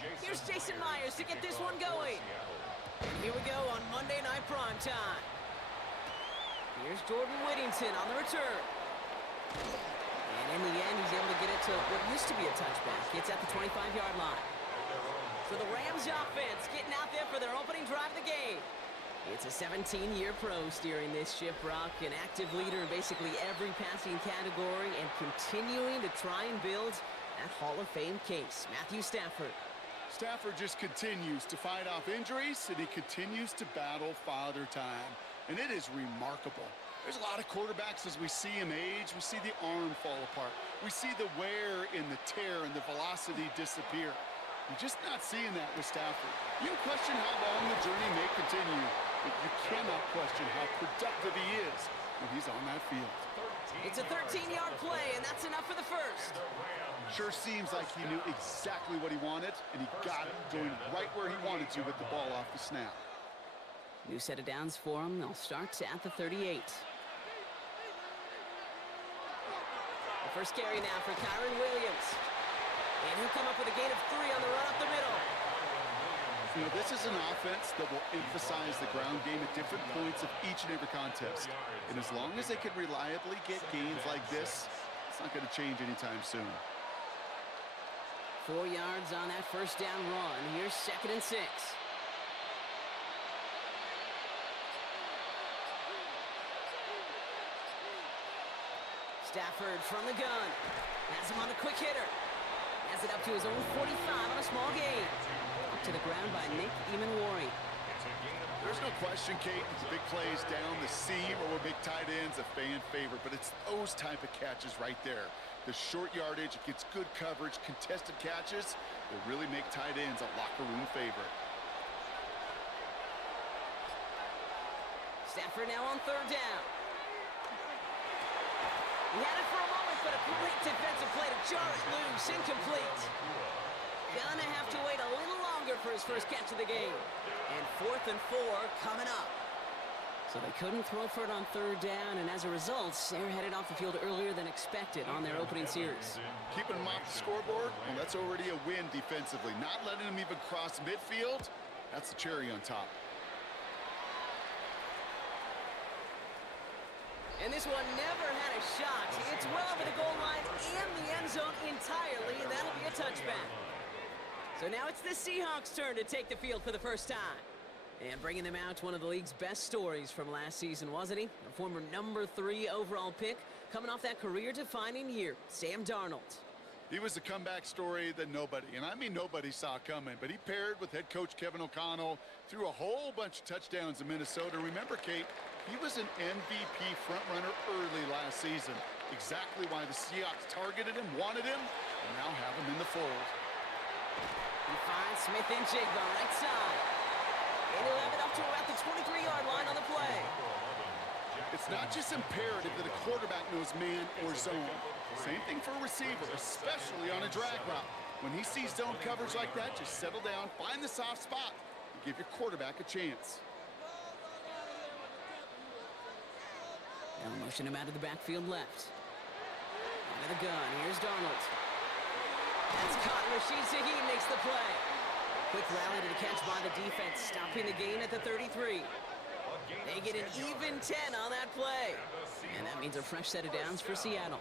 Here's Jason Myers to get this one going. And here we go on Monday Night Primetime. Here's Jordan Whittington on the return. And in the end, he's able to get it to what used to be a touchback. It's at the 25-yard line. So the Rams offense getting out there for their opening drive of the game. It's a 17-year pro steering this ship, Brock, an active leader in basically every passing category and continuing to try and build that Hall of Fame case. Matthew Stafford. Stafford just continues to fight off injuries, and he continues to battle Father Time. And it is remarkable. There's a lot of quarterbacks as we see him age. We see the arm fall apart. We see the wear and the tear and the velocity disappear. You're just not seeing that with Stafford. You can question how long the journey may continue, but you cannot question how productive he is when he's on that field. It's a 13-yard play, and that's enough for the first. Sure seems like he knew exactly what he wanted, and he got it going right where he wanted to with the ball off the snap. New set of downs for him. They'll start at the 38. The first carry now for Kyren Williams. And he'll come up with a gain of 3 on the run up the middle. You know, this is an offense that will emphasize the ground game at different points of each and every contest. And as long as they can reliably get gains like this, it's not going to change anytime soon. 4 yards on that first down run. Here's 2nd and 6. Stafford from the gun. Has him on the quick hitter. Has it up to his own 45 on a small gain. Up to the ground by Nick Emanwari. There's no question, Kate, big plays down the seam or with big tight ends, a fan favorite, but it's those type of catches right there. The short yardage, it gets good coverage, contested catches, they really make tight ends a locker room favorite. Stafford now on 3rd down. He had it for a moment, but a great defensive play to jar it loose, incomplete. Gonna have to wait a little longer for his first catch of the game. And 4th and 4 coming up. So they couldn't throw for it on 3rd down, and as a result, they're headed off the field earlier than expected on their opening series. Keeping them off the scoreboard, well, that's already a win defensively. Not letting them even cross midfield, that's the cherry on top. And this one never had a shot. It's well over the goal line and the end zone entirely, and that'll be a touchback. So now it's the Seahawks' turn to take the field for the first time. And bringing them out, one of the league's best stories from last season, wasn't he? A former number 3 overall pick, coming off that career-defining year, Sam Darnold. He was a comeback story that nobody, and I mean nobody, saw coming, but he paired with head coach Kevin O'Connell, threw a whole bunch of touchdowns in Minnesota. Remember, Kate, he was an MVP frontrunner early last season. Exactly why the Seahawks targeted him, wanted him, and now have him in the fold. He finds Smith-Njigba right side. And he'll have it up to about the 23-yard line on the play. It's not just imperative that a quarterback knows man or zone. Same thing for a receiver, especially on a drag route. When he sees zone coverage like that, just settle down, find the soft spot, and give your quarterback a chance. Now motion him out of the backfield left. Out of the gun, here's Darnold. That's caught. Rashid Shaheed makes the play. Quick rally to the catch by the defense, stopping the gain at the 33. They get an even 10 on that play. And that means a fresh set of downs for Seattle.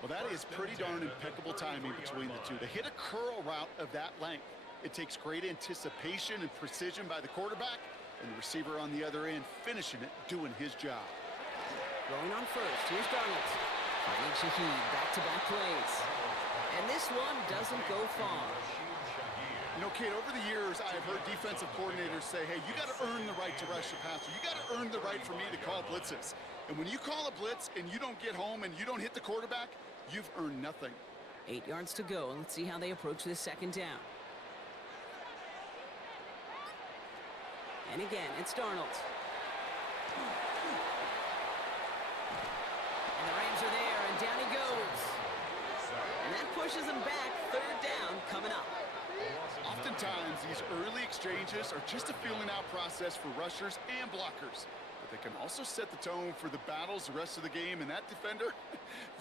Well, that is pretty darn impeccable timing between the two. To hit a curl route of that length, it takes great anticipation and precision by the quarterback, and the receiver on the other end finishing it, doing his job. Going on first, here's Darnold. Finding Shaheed, back-to-back plays. And this one doesn't go far. You know, Kate, over the years, I've heard defensive coordinators say, hey, you got to earn the right to rush the passer. You got to earn the right for me to call blitzes. And when you call a blitz and you don't get home and you don't hit the quarterback, you've earned nothing. 8 yards to go. Let's see how they approach this 2nd down. And again, it's Darnold. And the Rams are there, and down he goes. And that pushes him back. 3rd down coming up. Oftentimes, these early exchanges are just a feeling-out process for rushers and blockers. But they can also set the tone for the battles the rest of the game. And that defender,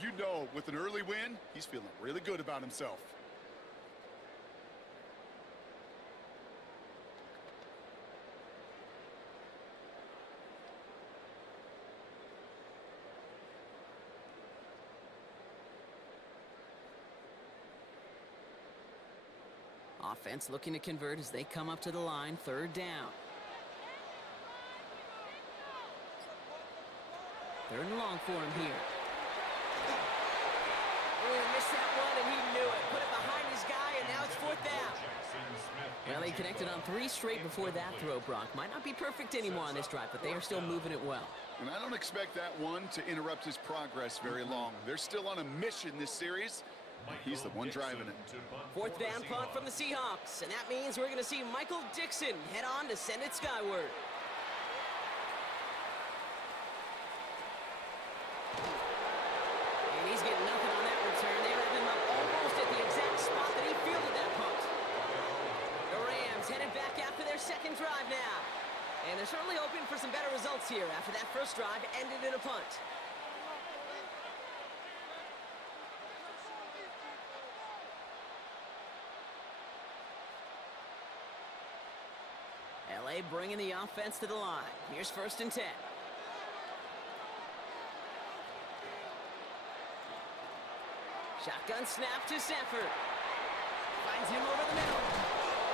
you know, with an early win, he's feeling really good about himself. Offense looking to convert as they come up to the line, third down. Third and long for him here. Oh, missed that one, and he knew it. Put it behind his guy, and now it's fourth down. Well, he connected on 3 straight before that throw, Brock. Might not be perfect anymore on this drive, but they are still moving it well. And I don't expect that one to interrupt his progress very long. They're still on a mission this series. He's the one driving it. Fourth down punt from the Seahawks, and that means we're going to see Michael Dixon head on to send it skyward. And he's getting nothing on that return. They wrap him up almost at the exact spot that he fielded that punt. The Rams headed back after their second drive now. And they're certainly hoping for some better results here after that first drive ended in a punt. LA bringing the offense to the line. Here's first and 10. Shotgun snap to Stafford. Finds him over the middle.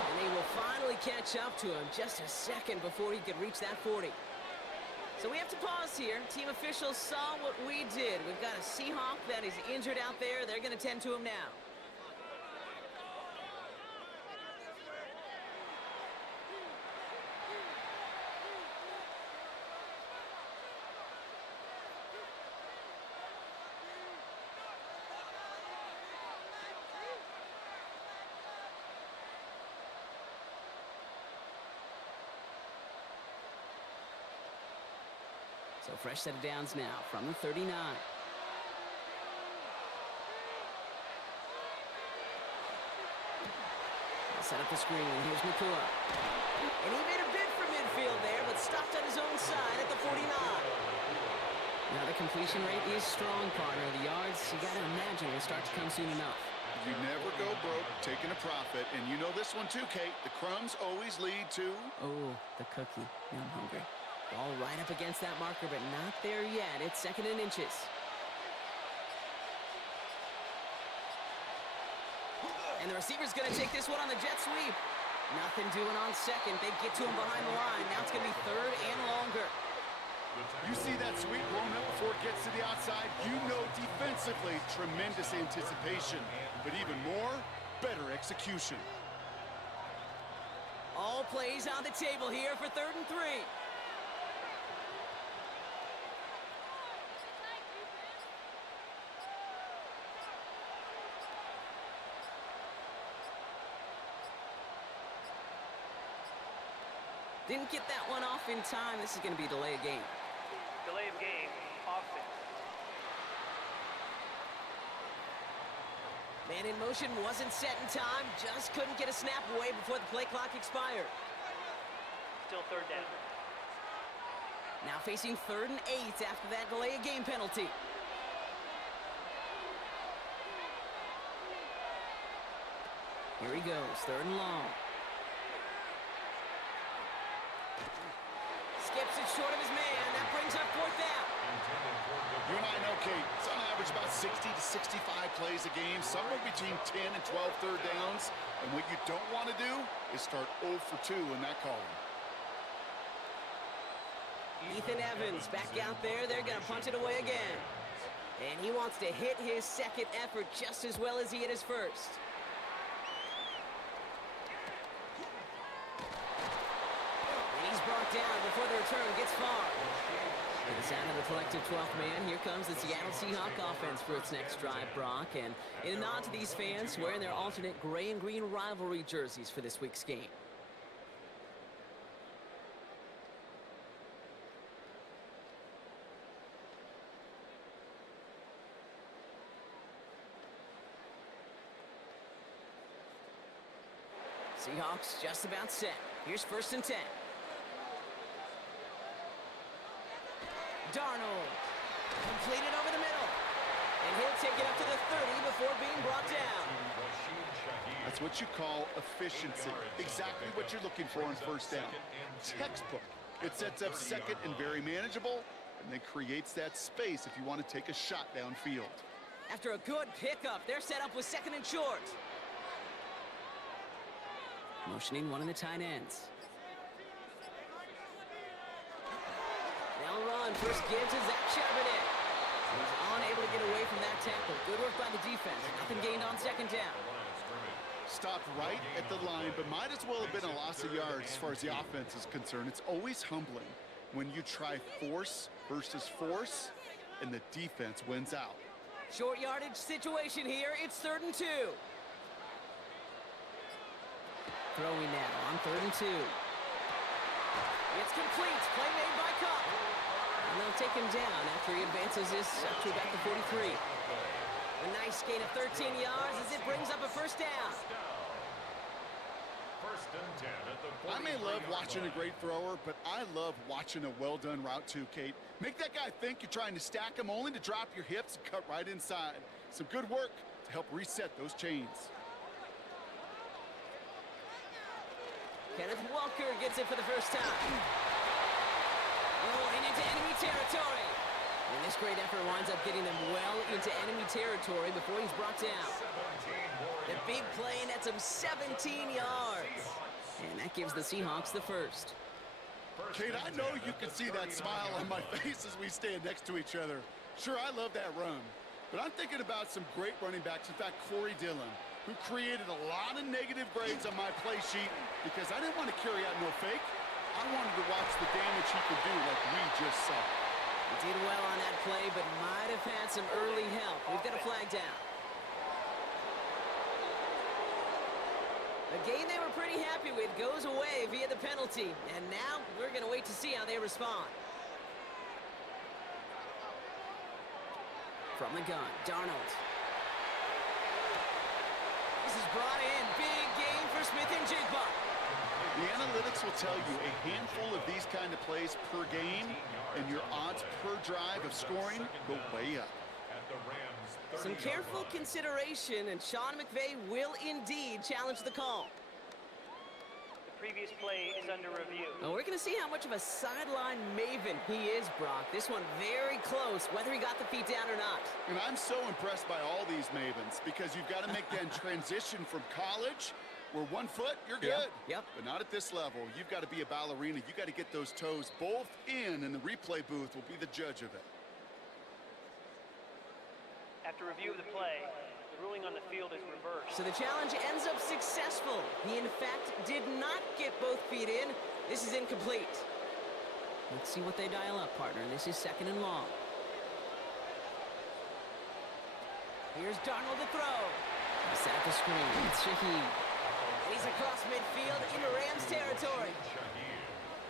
And they will finally catch up to him just a second before he could reach that 40. So we have to pause here. Team officials saw what we did. We've got a Seahawk that is injured out there. They're going to tend to him now. So fresh set of downs now from the 39. Set up the screen. Here's Nacua. And he made a bid for midfield there, but stopped on his own side at the 49. Now the completion rate is strong, partner. The yards, you got to imagine, will start to come soon enough. You never go broke taking a profit. And you know this one too, Kate. The crumbs always lead to... Oh, the cookie. Now I'm hungry. Ball right up against that marker, but not there yet. It's second and inches. And the receiver's going to take this one on the jet sweep. Nothing doing on second. They get to him behind the line. Now it's going to be third and longer. You see that sweep blown up before it gets to the outside. You know defensively, tremendous anticipation. But even more, better execution. All plays on the table here for third and 3. Didn't get that one off in time. This is going to be delay of game. Delay of game, offense. Man in motion wasn't set in time. Just couldn't get a snap away before the play clock expired. Still third down. Now facing third and 8 after that delay of game penalty. Here he goes, third and long. Skips it short of his man. That brings up fourth down. You and I know, Kate, it's on average about 60 to 65 plays a game, somewhere between 10 and 12 third downs. And what you don't want to do is start 0 for 2 in that column. Ethan Evans back out there. They're going to punch it away again. And he wants to hit his second effort just as well as he hit his first. Brought down before the return gets far. And the sound of the collective 12th man. Here comes the Seattle Seahawks offense for its next drive, Brock. And in a nod to these fans wearing their alternate gray and green rivalry jerseys for this week's game. Seahawks just about set. Here's first and 10. Darnold, completed over the middle, and he'll take it up to the 30 before being brought down. That's what you call efficiency. Exactly what you're looking for on first down. Textbook. It sets up second and very manageable, and then creates that space if you want to take a shot downfield. After a good pickup, they're set up with second and short. Motioning one of the tight ends. Now run. First give to Zach Charbonnet. He's unable to get away from that tackle. Good work by the defense. Nothing gained on second down. Stopped right at the line, but might as well have been a loss of yards as far as the offense is concerned. It's always humbling when you try force versus force, and the defense wins out. Short yardage situation here. It's 3rd and 2. Throwing now on 3rd and 2. It's complete. Play made by Cup. And they'll take him down after he advances this up to about the 43. A nice gain of 13 yards as it brings up a first down. First and 10 at the 43. I may love watching a great thrower, but I love watching a well-done route too, Kate. Make that guy think you're trying to stack him only to drop your hips and cut right inside. Some good work to help reset those chains. Kenneth Walker gets it for the first time. Rolling into enemy territory. And this great effort winds up getting them well into enemy territory before he's brought down. The big play nets him 17 yards. And that gives the Seahawks the first. Kate, I know you can see that smile on my face as we stand next to each other. Sure, I love that run. But I'm thinking about some great running backs. In fact, Corey Dillon, who created a lot of negative grades on my play sheet because I didn't want to carry out no fake. I wanted to watch the damage he could do like we just saw. He did well on that play, but might have had some early help. We've got a flag down. A game they were pretty happy with goes away via the penalty. And now we're going to wait to see how they respond. From the gun, Darnold. This is brought in. Big game for Smith-Njigba. The analytics will tell you a handful of these kind of plays per game, and your odds per drive of scoring go way up. Some careful consideration, and Sean McVay will indeed challenge the call. The previous play is under review. Well, we're going to see how much of a sideline maven he is, Brock. This one very close, whether he got the feet down or not. And I'm so impressed by all these mavens because you've got to make that transition from college where 1 foot, you're good. Yep. But not at this level. You've got to be a ballerina. You've got to get those toes both in, and the replay booth will be the judge of it. After review of the play, the ruling on the field is reversed. So the challenge ends up successful. He, in fact, did not get both feet in. This is incomplete. Let's see what they dial up, partner. This is 2nd and long. Here's Darnold to throw. He set up the screen. It's Shaheed. He's across midfield into Rams territory.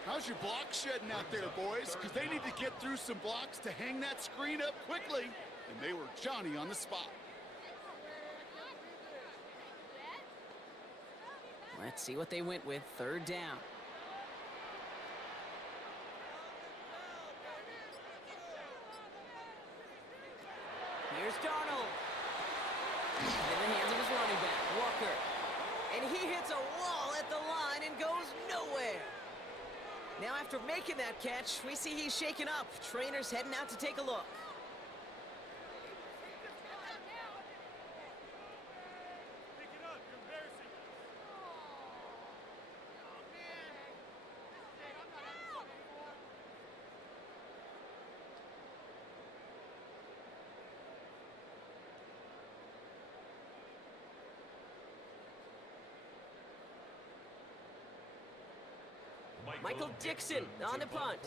How's your block shedding out there, boys? Because they need to get through some blocks to hang that screen up quickly. And they were Johnny on the spot. Let's see what they went with. 3rd down. Here's Darnold. In the hands of his running back, Walker. And he hits a wall at the line and goes nowhere. Now after making that catch, we see he's shaken up. Trainer's heading out to take a look. Michael Dixon on the punt.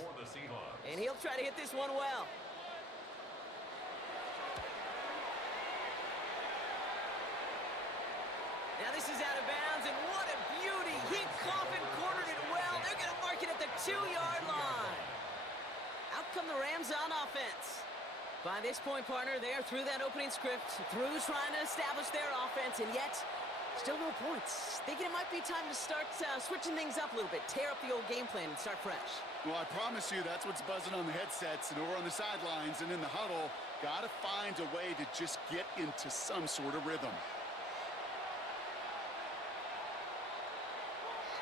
And he'll try to hit this one well. Now this is out of bounds, and what a beauty. He coffin cornered it well. They're going to mark it at the 2-yard line. Out come the Rams on offense. By this point, partner, they are through that opening script, through trying to establish their offense, and yet still no points. Thinking it might be time to start switching things up a little bit, tear up the old game plan and start fresh. Well, I promise you that's what's buzzing on the headsets and over on the sidelines and in the huddle. Got to find a way to just get into some sort of rhythm.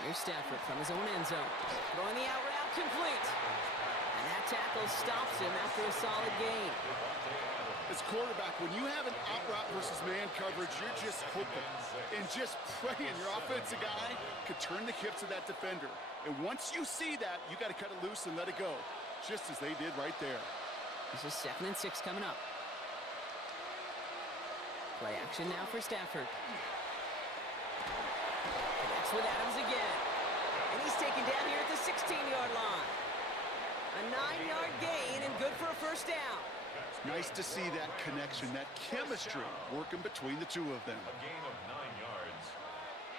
Here's Stafford from his own end zone. Throwing the out route complete. And that tackle stops him after a solid gain. As quarterback, when you have an out route versus man coverage, you're just hoping and just praying your offensive guy could turn the hips of that defender. And once you see that, you got to cut it loose and let it go, just as they did right there. This is 2nd and 6 coming up. Play action now for Stafford. Connects with Adams again. And he's taken down here at the 16-yard line. A 9-yard gain and good for a first down. Nice to see that connection, that chemistry working between the two of them. A gain of 9 yards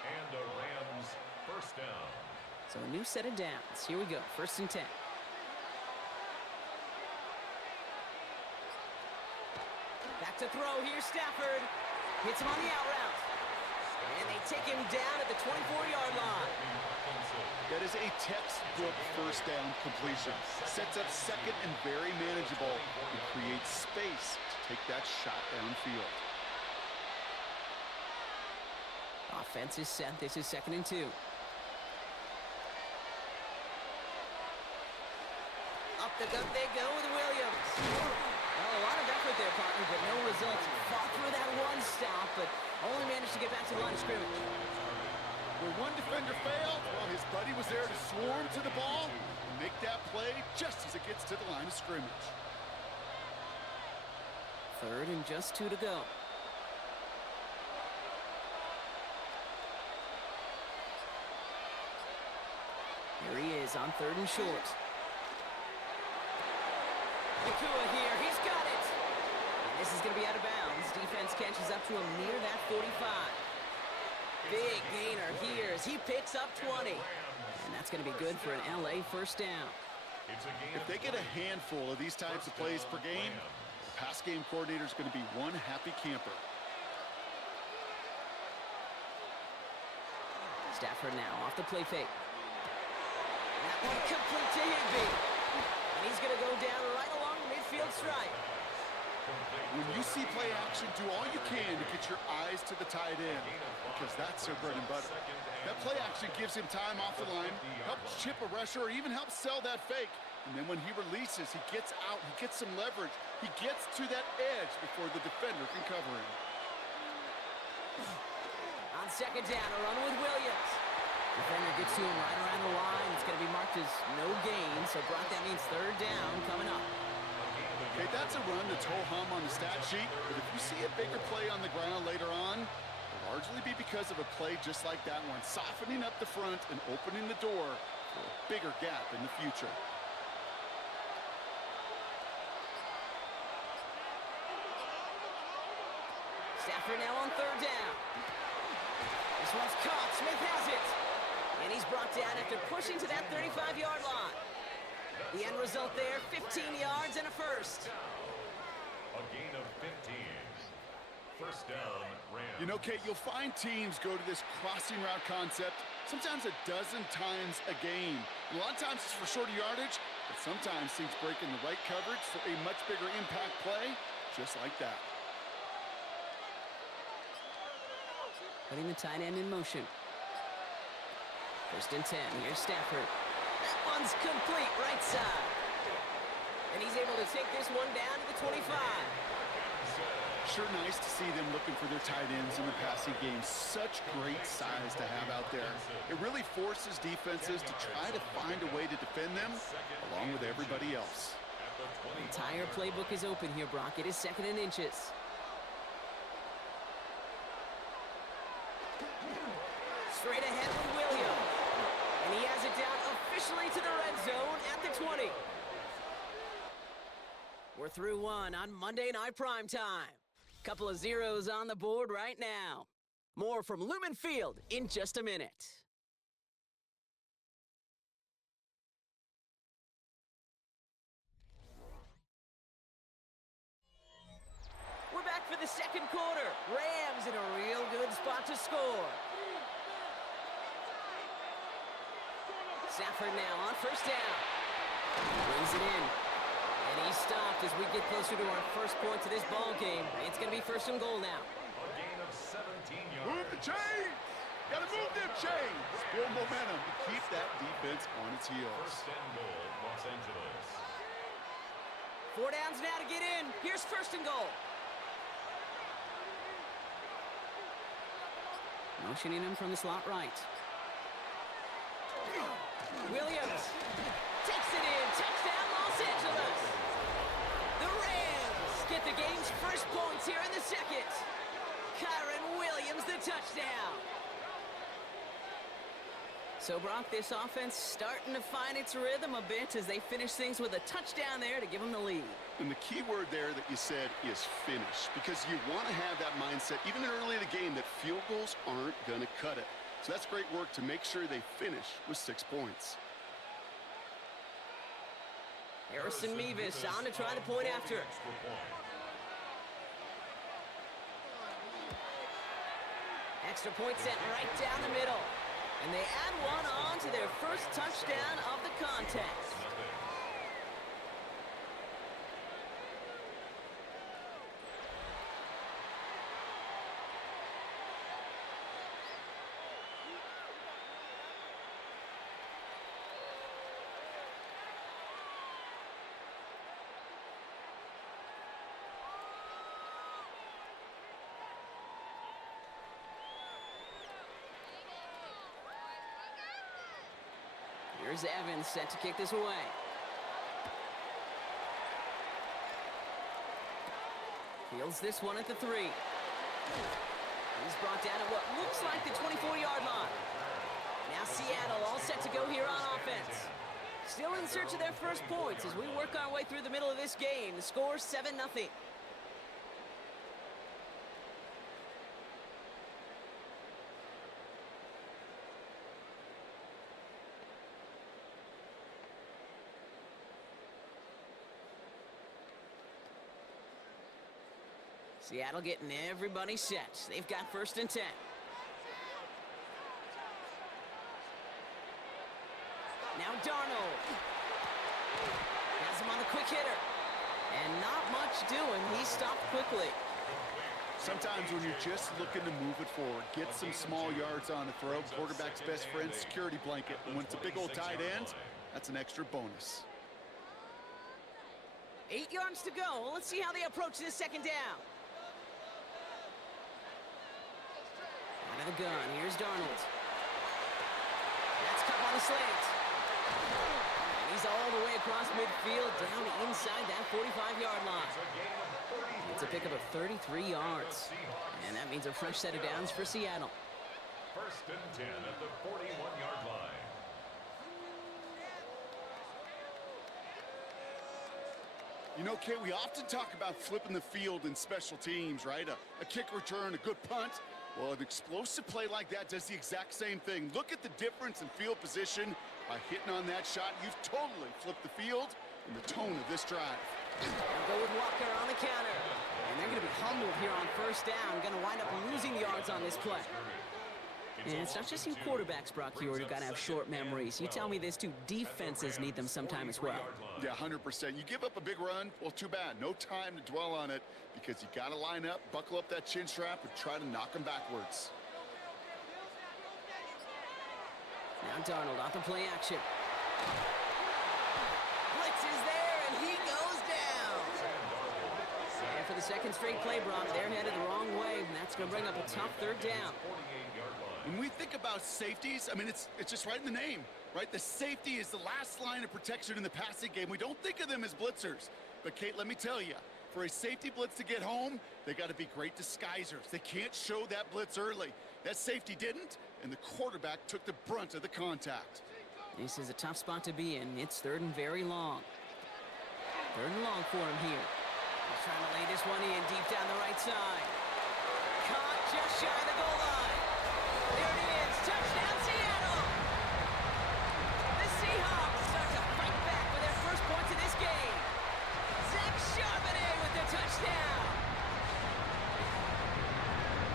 and a Rams first down. So a new set of downs. Here we go, 1st and 10. Back to throw, here's Stafford. Hits him on the out route. And they take him down at the 24-yard line. That is a textbook first down completion. Sets up 2nd and very manageable. It creates space to take that shot downfield. Offense is set. This is 2nd and 2. Up the gut they go with Williams. Well, a lot of effort there, partner, but no results. Fought through that one stop, but only managed to get back to the line of scrimmage. Where one defender failed, well, his buddy was there to swarm to the ball and make that play just as it gets to the line of scrimmage. 3rd and just 2 to go. Here he is on 3rd and short. Nacua here, he's got it! And this is going to be out of bounds. Defense catches up to him near that 45. Big gainer here as he picks up 20. And that's going to be good for an LA first down. If they get a handful of these types of plays per game, the pass game coordinator is going to be one happy camper. Stafford now off the play fake. That one complete to Njigba. And he's going to go down right along the midfield stripe. When you see play action, do all you can to get your eyes to the tight end, because that's their bread and butter. That play action gives him time off the line, helps chip a rusher, or even helps sell that fake. And then when he releases, he gets out, he gets some leverage. He gets to that edge before the defender can cover him. On 2nd down, a run with Williams. Defender gets to him right around the line. It's going to be marked as no gain, so Brock, that means 3rd down coming up. Okay, that's a run that's ho-hum on the stat sheet, but if you see a bigger play on the ground later on, it'll largely be because of a play just like that one, softening up the front and opening the door for a bigger gap in the future. Stafford now on 3rd down. This one's caught. Smith has it. And he's brought down after pushing to that 35-yard line. The end result there, 15 yards and a first. A gain of 15. First down, Rams. You know, Kate, you'll find teams go to this crossing route concept sometimes a dozen times a game. A lot of times it's for shorter yardage, but sometimes teams break in the right coverage for a much bigger impact play, just like that. Putting the tight end in motion. 1st and 10, here's Stafford. That one's complete, right side. And he's able to take this one down to the 25. Sure nice to see them looking for their tight ends in the passing game. Such great size to have out there. It really forces defenses to try to find a way to defend them along with everybody else. The entire playbook is open here, Brock. It is 2nd and inches. Straight ahead with Williams. And he has it down officially to the red zone at the 20. We're through one on Monday Night Primetime. Couple of zeros on the board right now. More from Lumen Field in just a minute. We're back for the 2nd quarter. Rams in a real good spot to score. Stafford now on 1st down. Brings it in. And he's stopped as we get closer to our first point to this ball game. It's going to be 1st and goal now. A gain of 17 yards. Move the chains! Gotta move them chains! Build momentum to keep that defense on its heels. First and goal, Los Angeles. 4 downs now to get in. Here's first and goal. Motioning him from the slot right. Williams takes it in. Touchdown, Los Angeles. The Rams get the game's first points here in the second. Kyren Williams, the touchdown. So, Brock, this offense starting to find its rhythm a bit as they finish things with a touchdown there to give them the lead. And the key word there that you said is finish, because you want to have that mindset, even early in the game, that field goals aren't going to cut it. So that's great work to make sure they finish with 6 points. Harrison Mevis on to try the point after. Extra point sent right down the middle. And they add one on to their first touchdown of the contest. Here's Evans set to kick this away. Fields this one at the 3. He's brought down at what looks like the 24-yard line. Now Seattle all set to go here on offense. Still in search of their first points as we work our way through the middle of this game. The score 7-0. Seattle getting everybody set. They've got first and 10. Now Darnold. Has him on the quick hitter. And not much doing. He stopped quickly. Sometimes when you're just looking to move it forward, get some small yards on a throw, quarterback's best friend, security blanket. And when it's a big old tight end, that's an extra bonus. 8 yards to go. Let's see how they approach this second down. Out of the gun, here's Darnold. That's cut on the slant. And he's all the way across midfield, down inside that 45-yard line. It's a pickup of 33 yards. And that means a fresh set of downs for Seattle. First and 10 at the 41-yard line. You know, Kate, we often talk about flipping the field in special teams, right? A kick return, a good punt. Well, an explosive play like that does the exact same thing. Look at the difference in field position. By hitting on that shot, you've totally flipped the field and the tone of this drive. They'll go with Walker on the counter. And they're going to be humbled here on first down. Going to wind up losing yards on this play. And it's not just you quarterbacks, Brock, here who've got to have short memories. You tell me this too, defenses need them sometime as well. Yeah, 100%. You give up a big run, well, too bad. No time to dwell on it because you got to line up, buckle up that chin strap, and try to knock them backwards. Now Darnold off the play action. Blitz is there, and he goes down. And for the second straight play, Brock, they're headed the wrong way, and that's going to bring up a tough third down. When we think about safeties, I mean, it's just right in the name, right? The safety is the last line of protection in the passing game. We don't think of them as blitzers. But, Kate, let me tell you, for a safety blitz to get home, they got to be great disguisers. They can't show that blitz early. That safety didn't, and the quarterback took the brunt of the contact. This is a tough spot to be in. It's third and very long. Third and long for him here. He's trying to lay this one in deep down the right side. Caught just shy of the goal line. There it is. Touchdown, Seattle. The Seahawks start to fight back for their first points of this game. Zach Charbonnet with the touchdown.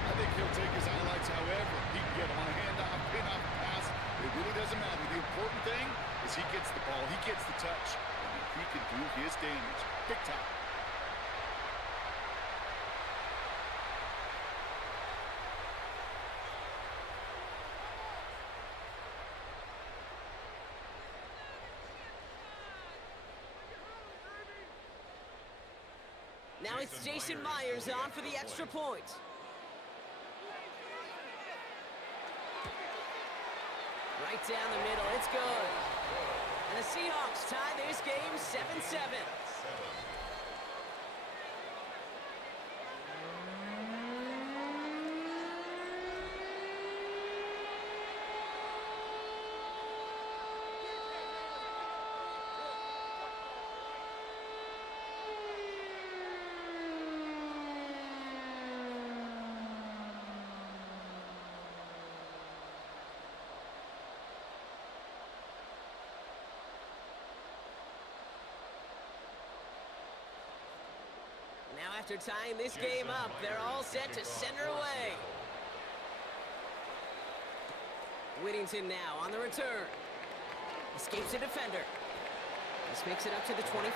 I think he'll take his highlights however he can get him on a handoff, pin-off, pass. It really doesn't matter. The important thing is he gets the ball, he gets the touch, and he can do his damage. Big time. Now it's Jason Myers on for the extra point. Right down the middle, it's good. And the Seahawks tie this game 7-7. Now after tying this game up, they're all set to send her away. Whittington now on the return. Escapes a defender. This makes it up to the 25.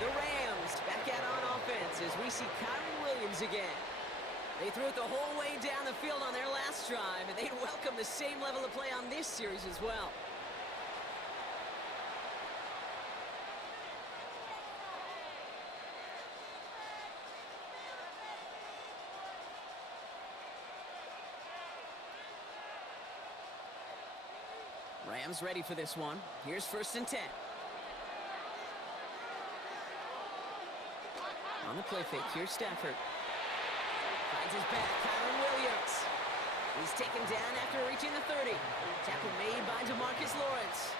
The Rams back out on offense as we see Kyren Williams again. They threw it the whole way down the field on their last drive, and they'd welcome the same level of play on this series as well. Rams ready for this one. Here's 1st and 10. On the play fake, here's Stafford. Finds his back, Kyren Williams. He's taken down after reaching the 30. Tackle made by DeMarcus Lawrence.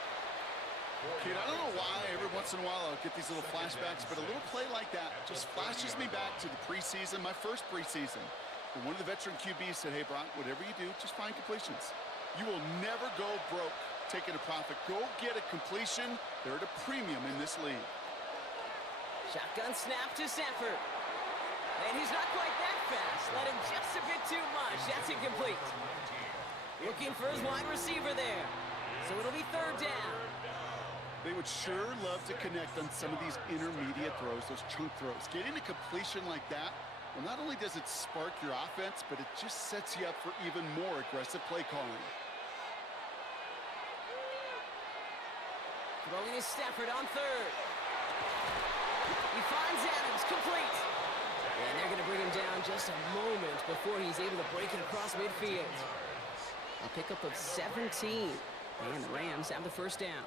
Kid, I don't know why every once in a while I'll get these little flashbacks, but a little play like that just flashes me back to the preseason, my first preseason. And one of the veteran QBs said, hey, Brock, whatever you do, just find completions. You will never go broke taking a profit. Go get a completion. They're at a premium in this league. Shotgun snap to Stafford. And he's not quite that fast. Let him just a bit too much. That's incomplete. Looking for his wide receiver there. So it'll be 3rd down. They would sure love to connect on some of these intermediate throws, those chunk throws. Getting a completion like that, well, not only does it spark your offense, but it just sets you up for even more aggressive play calling. Throwing is Stafford on 3rd. He finds Adams, complete. And they're going to bring him down just a moment before he's able to break it across midfield. A pickup of 17. And the Rams have the 1st down.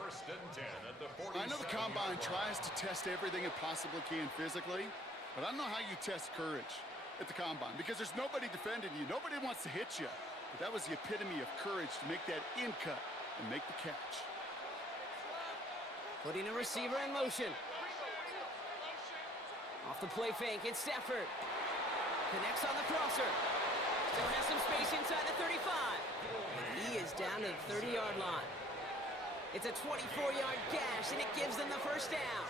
1st and 10 at the 40. I know the Combine tries to test everything it possibly can physically, but I don't know how you test courage at the Combine because there's nobody defending you. Nobody wants to hit you. But that was the epitome of courage to make that in cut and make the catch. Putting a receiver in motion. Off the play fake, it's Stafford. Connects on the crosser. Still has some space inside the 35. And he is down to the 30-yard line. It's a 24-yard gash, and it gives them the 1st down.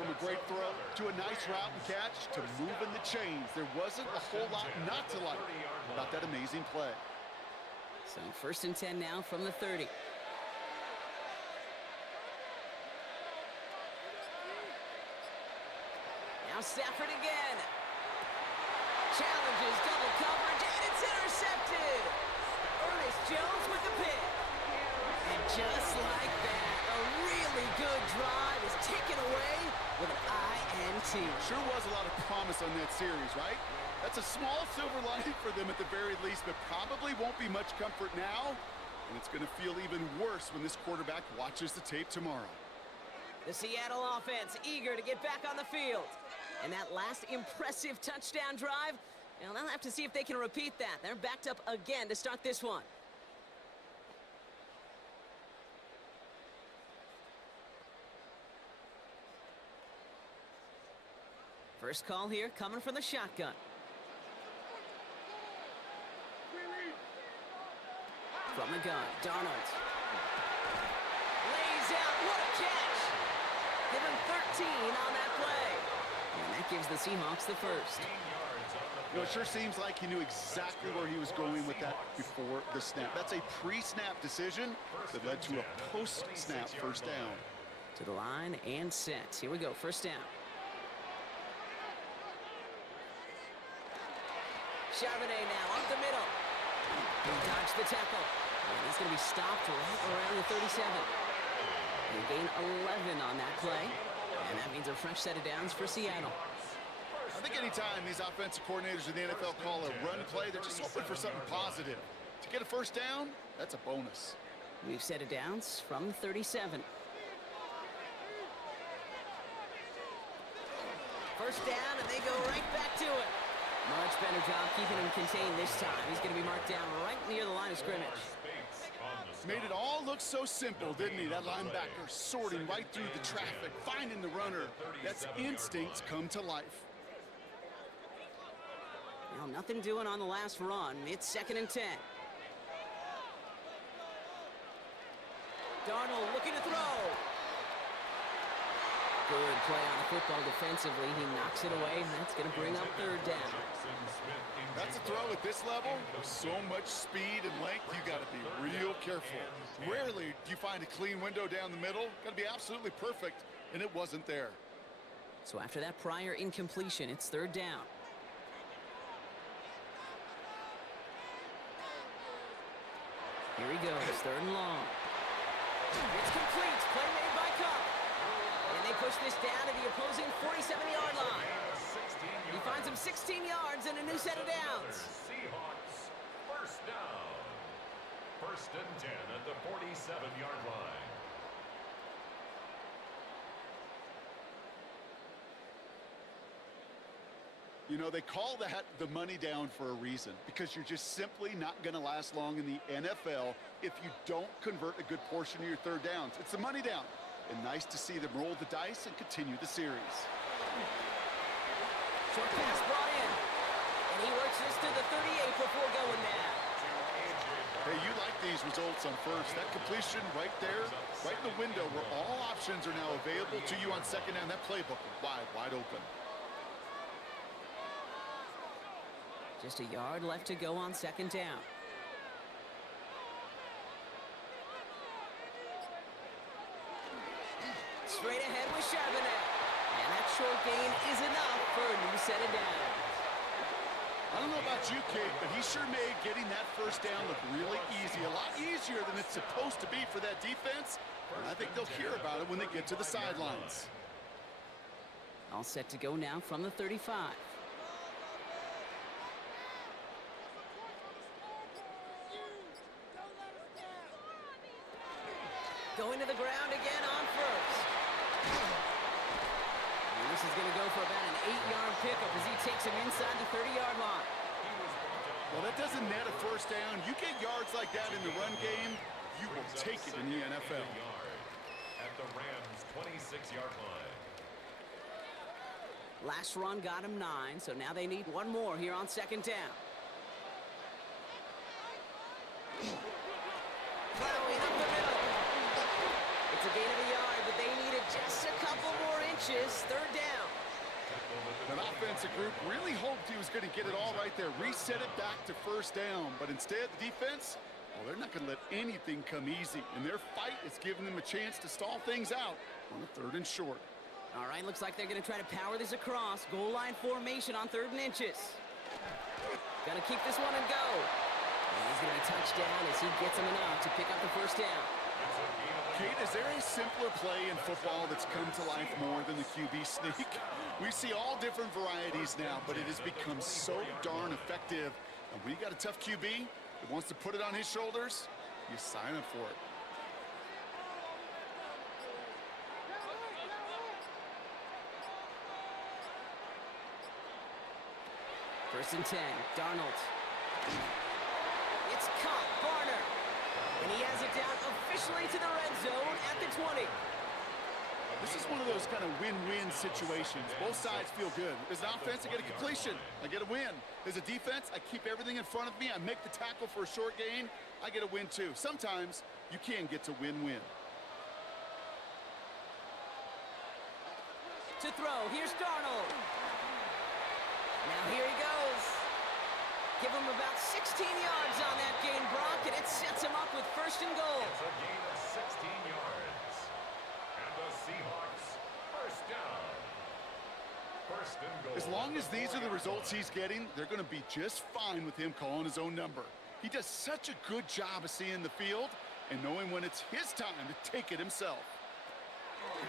From a great throw to a nice route and catch to moving the chains, there wasn't a whole lot not to like about that amazing play. So 1st and 10 now from the 30. Now Stafford again. Challenges double coverage, and it's intercepted. Ernest Jones with the pick. And just like that, a really good drive is taken away with an INT. Sure was a lot of promise on that series, right? That's a small silver lining for them at the very least, but probably won't be much comfort now. And it's going to feel even worse when this quarterback watches the tape tomorrow. The Seattle offense eager to get back on the field. And that last impressive touchdown drive, they'll have to see if they can repeat that. They're backed up again to start this one. First call here coming from the shotgun. From the gun, Darnold. Lays out, what a catch! Give him 13 on that play. And that gives the Seahawks the 1st. You know, it sure seems like he knew exactly where he was going with that before the snap. That's a pre-snap decision that led to a post-snap 1st down. To the line and set. Here we go, 1st down. Charbonnet now up the middle. He dodged the tackle. And he's going to be stopped right around the 37. And gain 11 on that play. And that means a fresh set of downs for Seattle. I think anytime these offensive coordinators in the NFL call a run play, they're just hoping for something positive. To get a first down, that's a bonus. We've set of downs from the 37. First down, and they go right back to it. Much better job keeping him contained this time. He's going to be marked down right near the line of scrimmage. Made it all look so simple, didn't he? That linebacker sorting right through the traffic, finding the runner. That's instincts come to life. Well, nothing doing on the last run. It's 2nd and 10. Darnold looking to throw. Good play on the football defensively. He knocks it away, and that's going to bring up 3rd down. That's a throw at this level. With so much speed and length, you got to be real careful. Rarely do you find a clean window down the middle. Got to be absolutely perfect, and it wasn't there. So after that prior incompletion, it's 3rd down. Here he goes, 3rd and long. It's complete. Play made by Cup. And they push this down to the opposing 47-yard line. He finds him 16 yards and a new set of downs. Seahawks, first down. 1st and 10 at the 47-yard line. You know, they call that the money down for a reason, because you're just simply not going to last long in the NFL if you don't convert a good portion of your 3rd downs. It's the money down. And nice to see them roll the dice and continue the series. Short pass brought in. And he works this to the 38 before going down. Hey, you like these results on first. That completion right there, right in the window where all options are now available to you on 2nd down. That playbook wide open. Just a yard left to go on 2nd down. Straight ahead with Charbonnet. And that short gain is enough for a new set of downs. I don't know about you, Kate, but he sure made getting that first down look really easy. A lot easier than it's supposed to be for that defense. And I think they'll hear about it when they get to the sidelines. All set to go now from the 35. Going to the ground again on 1st. And this is going to go for about an 8-yard pickup as he takes him inside the 30-yard line. Well, that doesn't net a first down. You get yards like that in the run game, you will take it in the NFL. At the Rams' 26-yard line. Last run got him 9, so now they need one more here on 2nd down. Plowing up the middle. It's a gain of a yard, but they needed just a couple more inches. 3rd down. That offensive group really hoped he was going to get it all right there, reset it back to 1st down. But instead, the defense, well, they're not going to let anything come easy. And their fight is giving them a chance to stall things out on a 3rd and short. All right, looks like they're going to try to power this across. Goal line formation on 3rd and inches. Got to keep this one and go. And he's going to be touched down as he gets him enough to pick up the 1st down. Kate, is there a simpler play in football that's come to life more than the QB sneak? We see all different varieties now, but it has become so darn effective. And when you got a tough QB that wants to put it on his shoulders, you sign up for it. First and 10, Darnold. It's caught, Barner. And he has it down officially to the red zone at the 20. This is one of those kind of win-win situations. Both sides feel good. As an offense, I get a completion. I get a win. As a defense, I keep everything in front of me. I make the tackle for a short gain. I get a win, too. Sometimes you can get to win-win. To throw, here's Darnold. Now here he goes. Give him about 16 yards on that gain, Brock, and it sets him up with 1st and goal. It's a gain of 16 yards. And the Seahawks, 1st down. 1st and goal. As long as these are the results he's getting, they're going to be just fine with him calling his own number. He does such a good job of seeing the field and knowing when it's his time to take it himself.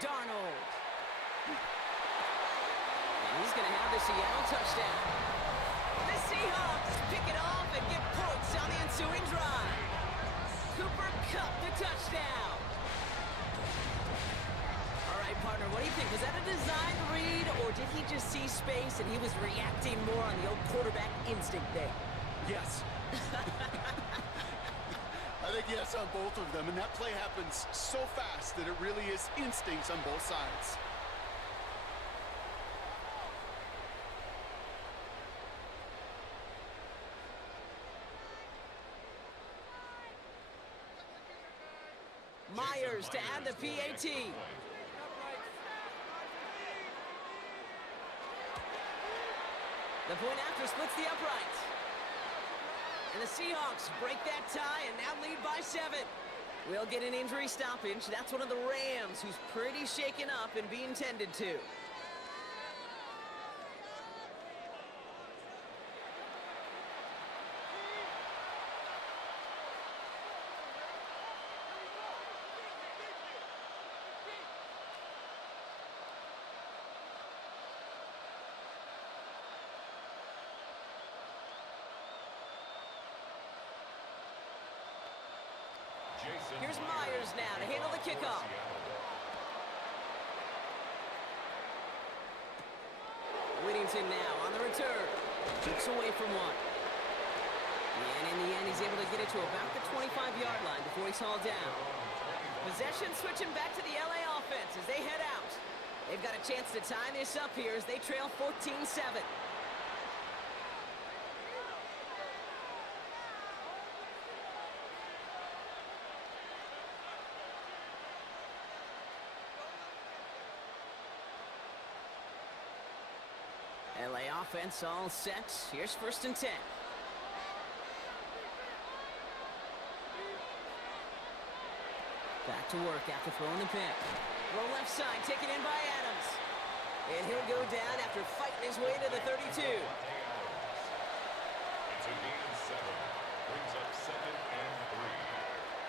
Darnold. And he's going to have the Seattle touchdown. The Seahawks pick it off and get points on the ensuing drive. Cooper Kupp, the touchdown. All right, partner, what do you think? Was that a design read, or did he just see space and he was reacting more on the old quarterback instinct there? Yes. I think yes on both of them, and that play happens so fast that it really is instincts on both sides. Myers to add the PAT. The point after splits the uprights. And the Seahawks break that tie and now lead by 7. We'll get an injury stoppage. That's one of the Rams who's pretty shaken up and being tended to. Here's Myers now to handle the kickoff. Whittington now on the return. Kicks away from one. And in the end, he's able to get it to about the 25-yard line before he's hauled down. Possession switching back to the LA offense as they head out. They've got a chance to tie this up here as they trail 14-7. LA offense all set. Here's 1st and 10. Back to work after throwing the pick. Throw left side, taken in by Adams. And he'll go down after fighting his way to the 32. It's a gain of 7. Brings up 2nd and 3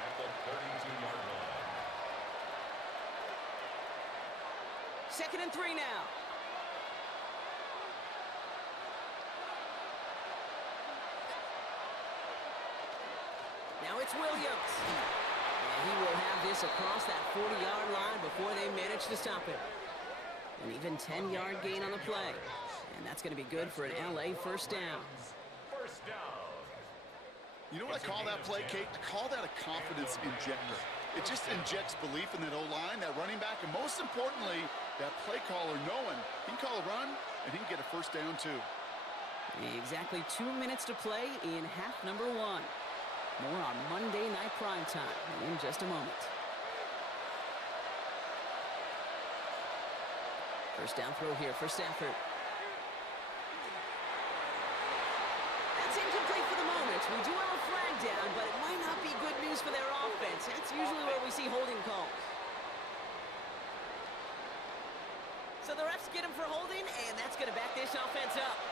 at the 32-yard line. 2nd and 3 now. Now it's Williams. And he will have this across that 40-yard line before they manage to stop it. An even 10-yard gain on the play. And that's going to be good for an LA first down. First down. You know what I call that play, Kate? I call that a confidence injector. It just injects belief in that O-line, that running back, and most importantly, that play caller knowing he can call a run and he can get a first down too. Exactly 2 minutes to play in half number 1. More on Monday Night Primetime in just a moment. First down throw here for Stafford. That's incomplete for the moment. We do have a flag down, but it might not be good news for their offense. That's usually where we see holding calls. So the refs get him for holding, and that's going to back this offense up.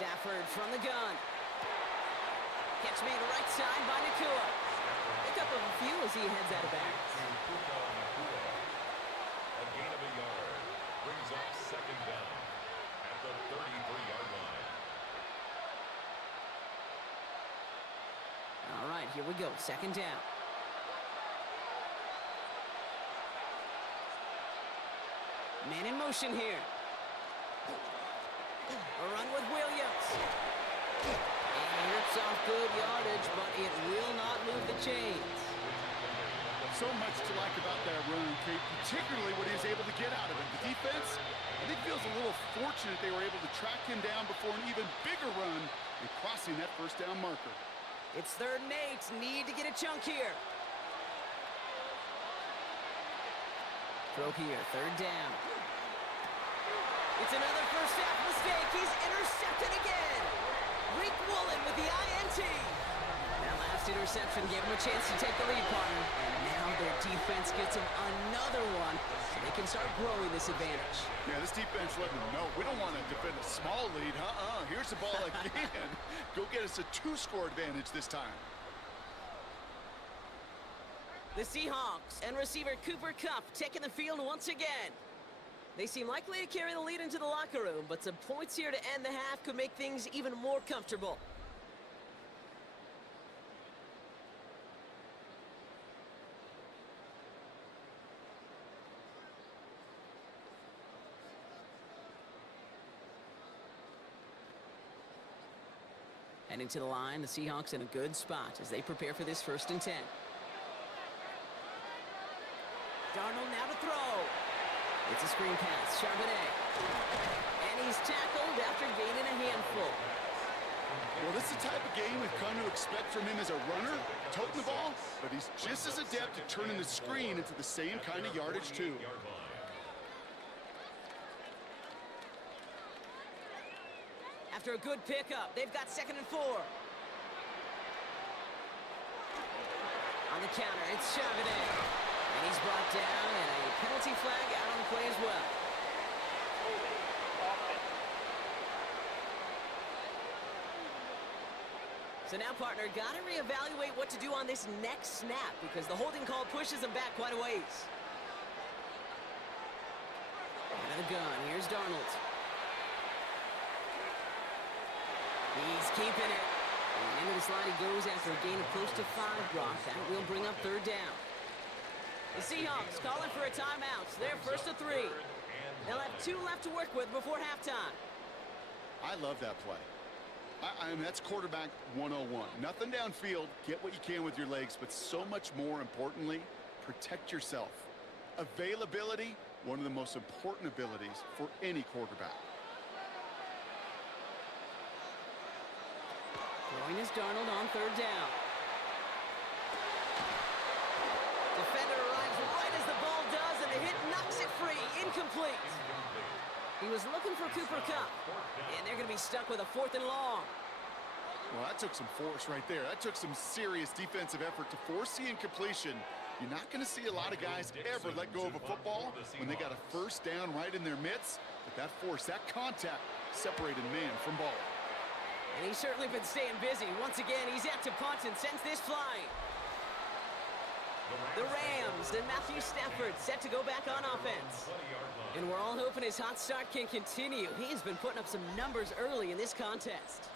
Stafford from the gun. Catch made right side by Nacua. Pick up a few as he heads out of bounds. Puka Nacua. A gain of a yard. Brings up 2nd down at the 33-yard line. All right, here we go. 2nd down. Man in motion here. A run with Williams. And he rips off good yardage, but it will not move the chains. So much to like about that run, Kate, particularly what he was able to get out of it. The defense, I think, feels a little fortunate they were able to track him down before an even bigger run and crossing that first down marker. It's 3rd and 8. Need to get a chunk here. Throw here, 3rd down. It's another first half mistake. He's intercepted again. Rick Woolen with the INT. That last interception gave him a chance to take the lead, partner. And now their defense gets him another one so they can start growing this advantage. Yeah, this defense letting them know we don't want to defend a small lead. Here's the ball again. Go get us a 2-score advantage this time. The Seahawks and receiver Cooper Kupp taking the field once again. They seem likely to carry the lead into the locker room, but some points here to end the half could make things even more comfortable. Heading to the line, the Seahawks in a good spot as they prepare for this 1st and 10. Darnold now to throw. It's a screen pass, Charbonnet. And he's tackled after gaining a handful. Well, this is the type of game we've come to expect from him as a runner, toting the ball, but he's just as adept at turning the screen into the same kind of yardage, too. After a good pickup, they've got 2nd and 4. On the counter, it's Charbonnet. And he's brought down, and a penalty flag out on the play as well. So now, partner, got to reevaluate what to do on this next snap because the holding call pushes him back quite a ways. Out of the gun, here's Darnold. He's keeping it. And into the slide he goes after a gain of close to 5, Brock. That will bring up 3rd down. The Seahawks calling for a timeout. They're 1st and 3. They'll have 2 left to work with before halftime. I love that play. I mean, that's quarterback 101. Nothing downfield. Get what you can with your legs, but so much more importantly, protect yourself. Availability, one of the most important abilities for any quarterback. Throwing is Darnold on 3rd down. Defender arrives right as the ball does, and the hit knocks it free. Incomplete. He was looking for Cooper Kupp, and they're going to be stuck with a 4th and long. Well, that took some force right there. That took some serious defensive effort to force the incompletion. You're not going to see a lot of guys ever let go of a football when they got a 1st down right in their midst. But that force, that contact, separated man from ball. And he's certainly been staying busy. Once again, he's out to punt and sends this flying. The Rams and Matthew Stafford set to go back on offense. And we're all hoping his hot start can continue. He's been putting up some numbers early in this contest.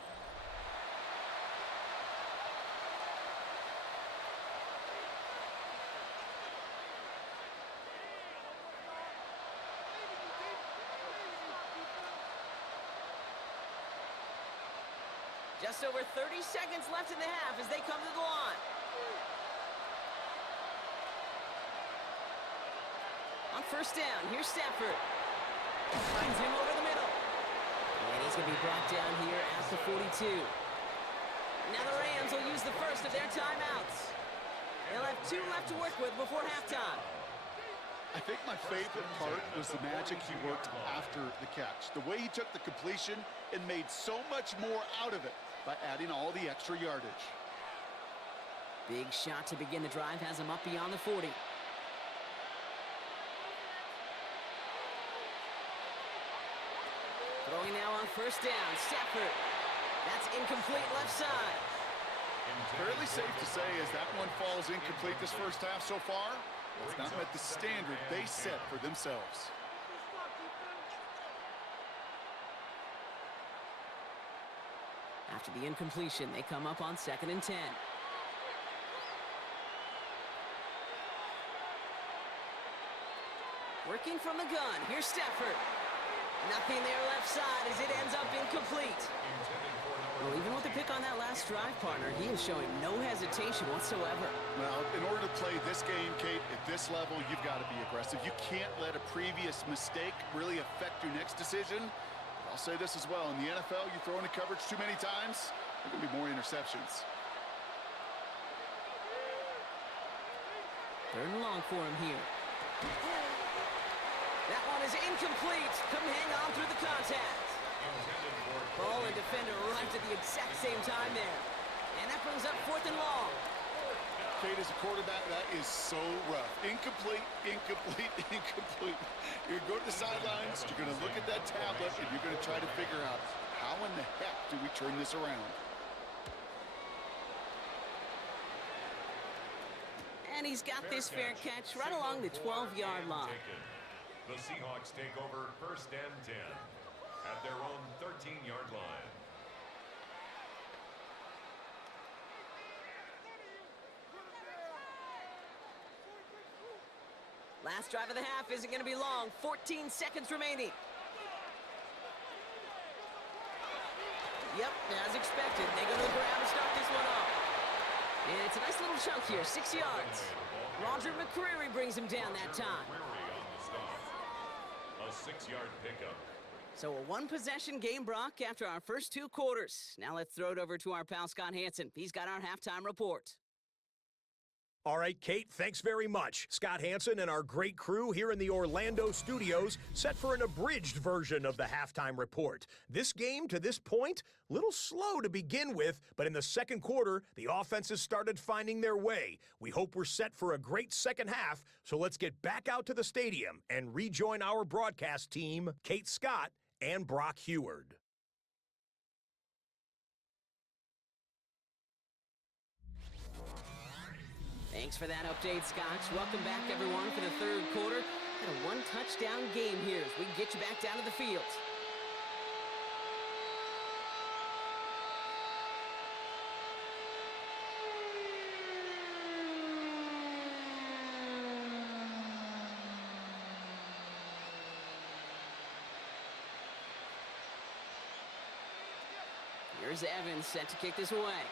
Just over 30 seconds left in the half as they come to the line. On 1st down, here's Stafford. Finds him over the middle. And he's going to be brought down here at the 42. Now the Rams will use the 1st of their timeouts. They'll have 2 left to work with before halftime. I think my favorite part was the magic he worked after the catch. The way he took the completion and made so much more out of it by adding all the extra yardage. Big shot to begin the drive has him up beyond the 40. Throwing now on 1st down, Stafford. That's incomplete left side. Fairly safe to say as that one falls incomplete this 1st half so far, it's not met the standard they set for themselves. After the incompletion, they come up on 2nd and 10. Working from the gun, here's Stafford. Nothing there left side as it ends up incomplete. Well, even with the pick on that last drive, partner, he is showing no hesitation whatsoever. Well, in order to play this game, Kate, at this level, you've got to be aggressive. You can't let a previous mistake really affect your next decision. I'll say this as well. In the NFL, you throw into coverage too many times, there are going to be more interceptions. 3rd and long for him here. That one is incomplete. Couldn't hang on through the contact. Ball and defender arrived at the exact same time there. And that brings up 4th and long. Kate, as a quarterback, that is so rough. Incomplete, incomplete, incomplete. You're going to go to the sidelines, you're going to look at that tablet, and you're going to try to figure out how in the heck do we turn this around. And And he's got this fair catch right along the 12-yard line. The Seahawks take over 1st and 10 at their own 13-yard line. Last drive of the half isn't going to be long. 14 seconds remaining. Yep, as expected. They go to the grab and start this one off. And it's a nice little chunk here, 6 yards. Roger McCreary brings him down that time. A 6-yard pickup. So a one-possession game, Brock, after our first 2 quarters. Now let's throw it over to our pal Scott Hansen. He's got our halftime report. All right, Kate, thanks very much. Scott Hansen and our great crew here in the Orlando studios set for an abridged version of the halftime report. This game, to this point, a little slow to begin with, but in the second quarter, the offenses started finding their way. We hope we're set for a great second half, so let's get back out to the stadium and rejoin our broadcast team, Kate Scott and Brock Heward. Thanks for that update, Scotch. Welcome back, everyone, for the third quarter. Got a one-touchdown game here as we get you back down to the field. Here's Evans set to kick this away.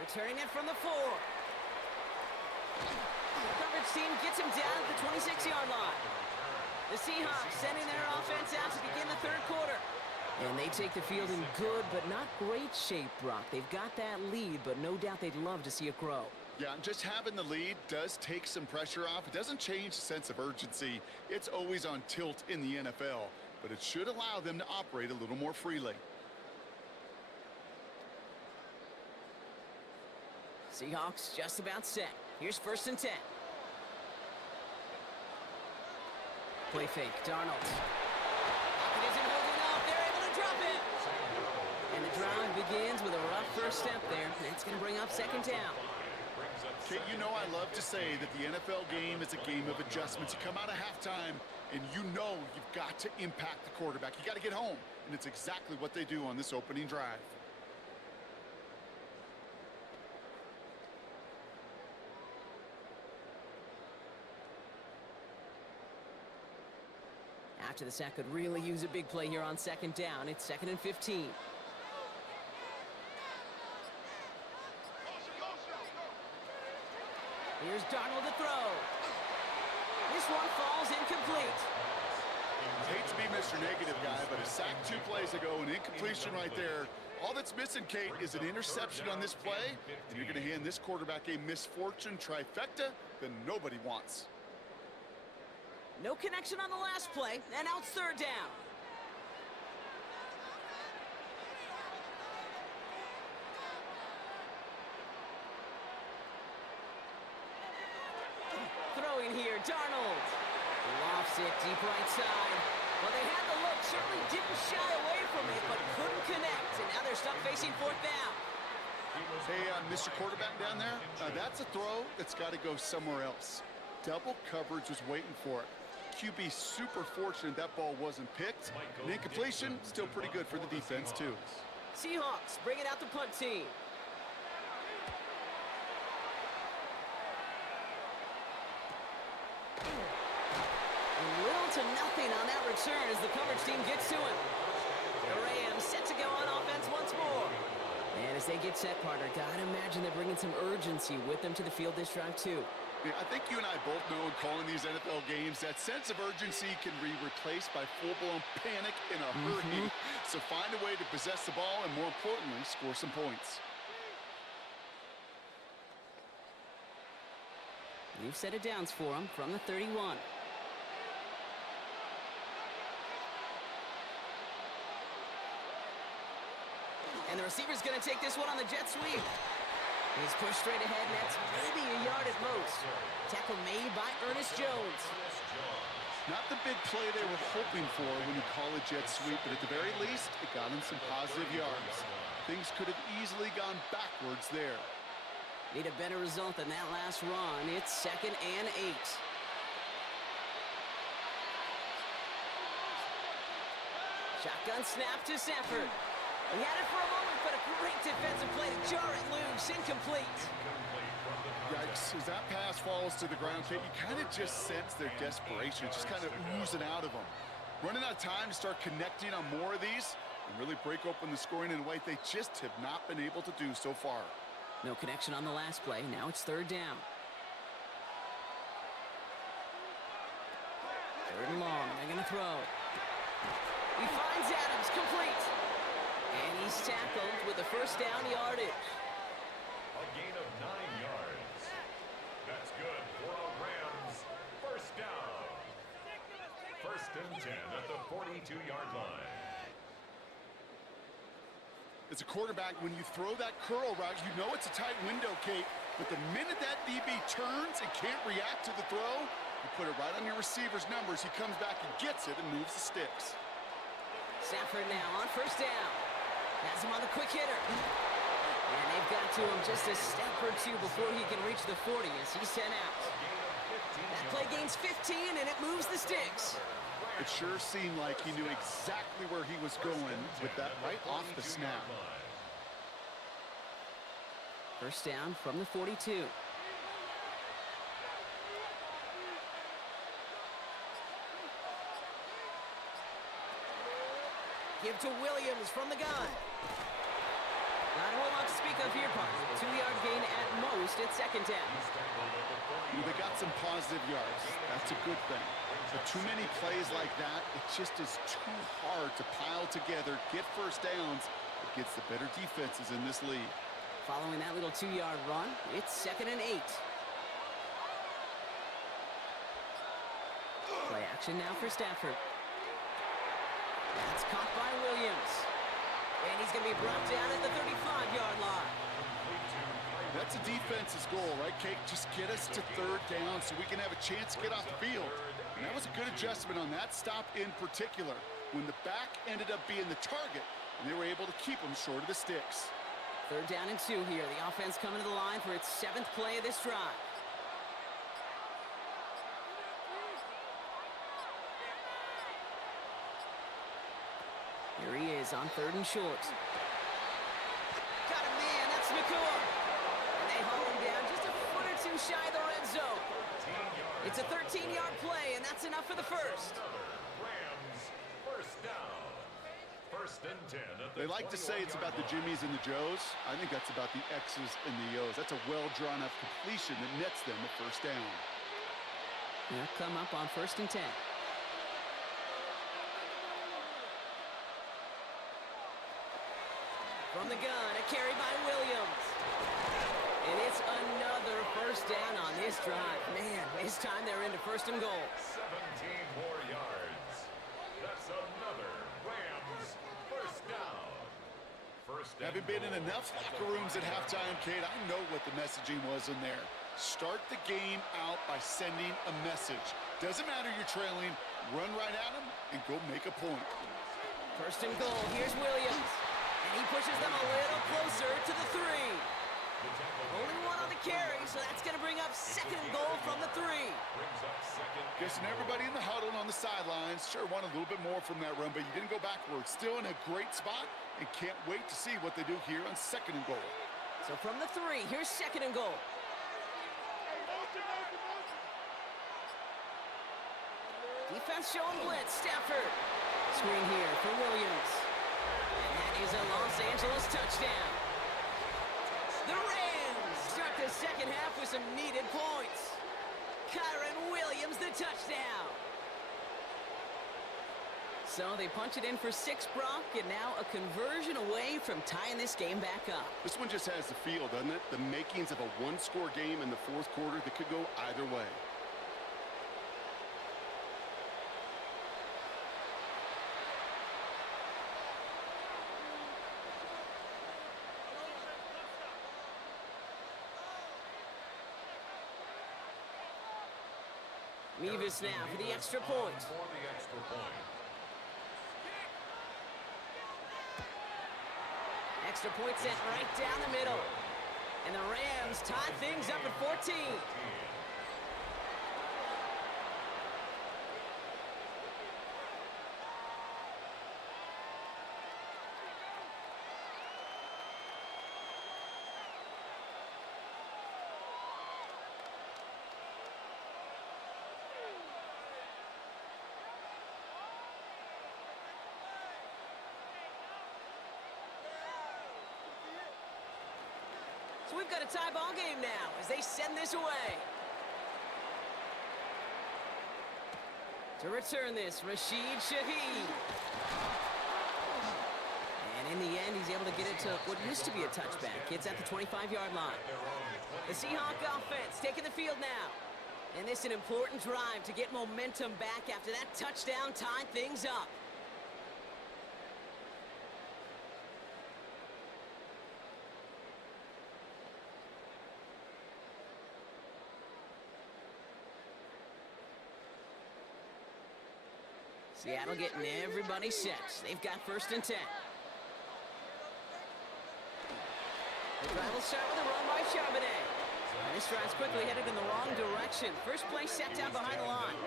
Returning it from the 4. The coverage team gets him down at the 26-yard line. The Seahawks sending their offense out to begin the third quarter. And they take the field in good but not great shape, Brock. They've got that lead, but no doubt they'd love to see it grow. Yeah, just having the lead does take some pressure off. It doesn't change the sense of urgency. It's always on tilt in the NFL, but it should allow them to operate a little more freely. Seahawks just about set. Here's 1st and 10. Play fake, Darnold. Pocket isn't holding up. They're able to drop it. And the drive begins with a rough first step there. That's going to bring up 2nd down. Kate, you know I love to say that the NFL game is a game of adjustments. You come out of halftime, and you know you've got to impact the quarterback. You got to get home, and it's exactly what they do on this opening drive. After the sack could really use a big play here on 2nd down. It's 2nd and 15. Here's Darnold to throw. This one falls incomplete. I hate to be Mr. Negative guy, but a sack 2 plays ago, an incompletion right there. All that's missing, Kate, is an interception on this play, and you're going to hand this quarterback a misfortune trifecta that nobody wants. No connection on the last play, and now it's 3rd down. Throwing here, Darnold. Lofts it deep right side. Well, they had the look, certainly didn't shy away from it, but couldn't connect, and now they're stuck facing 4th down. Hey, Mr. Quarterback down there, that's a throw that's got to go somewhere else. Double coverage was waiting for it. QB super fortunate that ball wasn't picked. And incompletion, still pretty good for the defense, too. Seahawks bringing out the punt team. Little to nothing on that return as the coverage team gets to him. The Rams set to go on offense once more. And as they get set, partner, gotta imagine they're bringing some urgency with them to the field this drive, too. Yeah, I think you and I both know in calling these NFL games that sense of urgency can be replaced by full-blown panic in a hurry. So find a way to possess the ball and, more importantly, score some points. You've set it downs for them from the 31. And the receiver's going to take this one on the jet sweep. He's pushed straight ahead, and that's maybe a yard at most. Tackle made by Ernest Jones. Not the big play they were hoping for when you call a jet sweep, but at the very least, it got them some positive yards. Things could have easily gone backwards there. Need a better result than that last run. It's 2nd and 8. Shotgun snap to Stafford. He had it for a moment, but a great defensive play to jar it loose. Incomplete. Yikes. As that pass falls to the ground, Kate, you kind of just sense their desperation, just kind of oozing out of them. Running out of time to start connecting on more of these and really break open the scoring in a way they just have not been able to do so far. No connection on the last play. Now it's 3rd down. 3rd and long. They're going to throw. He finds Adams, complete. And he's tackled with the 1st down yardage. A gain of 9 yards. That's good for a Rams 1st down. 1st and 10 at the 42-yard line. As a quarterback, when you throw that curl route, you know it's a tight window, Kate. But the minute that DB turns and can't react to the throw, you put it right on your receiver's numbers. He comes back and gets it and moves the sticks. Stafford now on 1st down. Has him on the quick hitter. And they've got to him just a step or two before he can reach the 40 as he's sent out. That play gains 15 and it moves the sticks. It sure seemed like he knew exactly where he was going with that right off the snap. 1st down from the 42. Give to Williams from the gun. Not a whole lot to speak of here, partner. 2-yard gain at most at 2nd down. They got some positive yards. That's a good thing. But too many plays like that, it just is too hard to pile together, get 1st downs against the better defenses in this league. Following that little 2-yard run, it's 2nd and 8. Play action now for Stafford. That's caught by Williams. And he's going to be brought down at the 35-yard line. That's a defense's goal, right, Kate? Just get us to 3rd down so we can have a chance to get off the field. And that was a good adjustment on that stop in particular, when the back ended up being the target, and they were able to keep him short of the sticks. 3rd down and 2 here. The offense coming to the line for its 7th play of this drive. Here he is on 3rd and short. Got a man, that's Nacua. And they haul him down just a foot or two shy of the red zone. It's a 13-yard play, and that's enough for the 1st. Rams 1st down. 1st and 10 at the They like to say it's about the Jimmies and the Joes. I think that's about the X's and the O's. That's a well-drawn-up completion that nets them the 1st down. They'll come up on 1st and 10. From the gun, a carry by Williams. And it's another 1st down on this drive. Man, this time they're into 1st and goal. 17 more yards. That's another Rams 1st down. 1st and Having been in enough locker rooms at halftime, Kate, I know what the messaging was in there. Start the game out by sending a message. Doesn't matter you're trailing, run right at them and go make a point. 1st and goal, here's Williams. And he pushes them a little closer to the 3. Only one on the carry, so that's going to bring up 2nd and goal from the 3. brings up 2nd. Guessing everybody in the huddle and on the sidelines sure want a little bit more from that run, but you didn't go backwards. Still in a great spot and can't wait to see what they do here on 2nd and goal. So from the 3, here's 2nd and goal. Defense showing blitz, Stafford. Screen here for Williams. And that is a Los Angeles touchdown. The Rams start the 2nd half with some needed points. Kyren Williams, the touchdown. So they punch it in for 6, Brock, and now a conversion away from tying this game back up. This one just has the feel, doesn't it? The makings of a one-score game in the 4th quarter that could go either way. Mevis now for the extra point. For the extra point. Extra point sent right down the middle. And the Rams tie things up at 14. So we've got a tie ball game now as they send this away. To return this, Rashid Shaheed. And in the end, he's able to get it to what used to be a touchback. It's at the 25-yard line. The Seahawk offense taking the field now. And this is an important drive to get momentum back after that touchdown tied things up. Seattle getting everybody set. They've got 1st and 10. The drive will start with a run by Charbonnet. And this drive's quickly headed in the wrong direction. First play set down behind the line.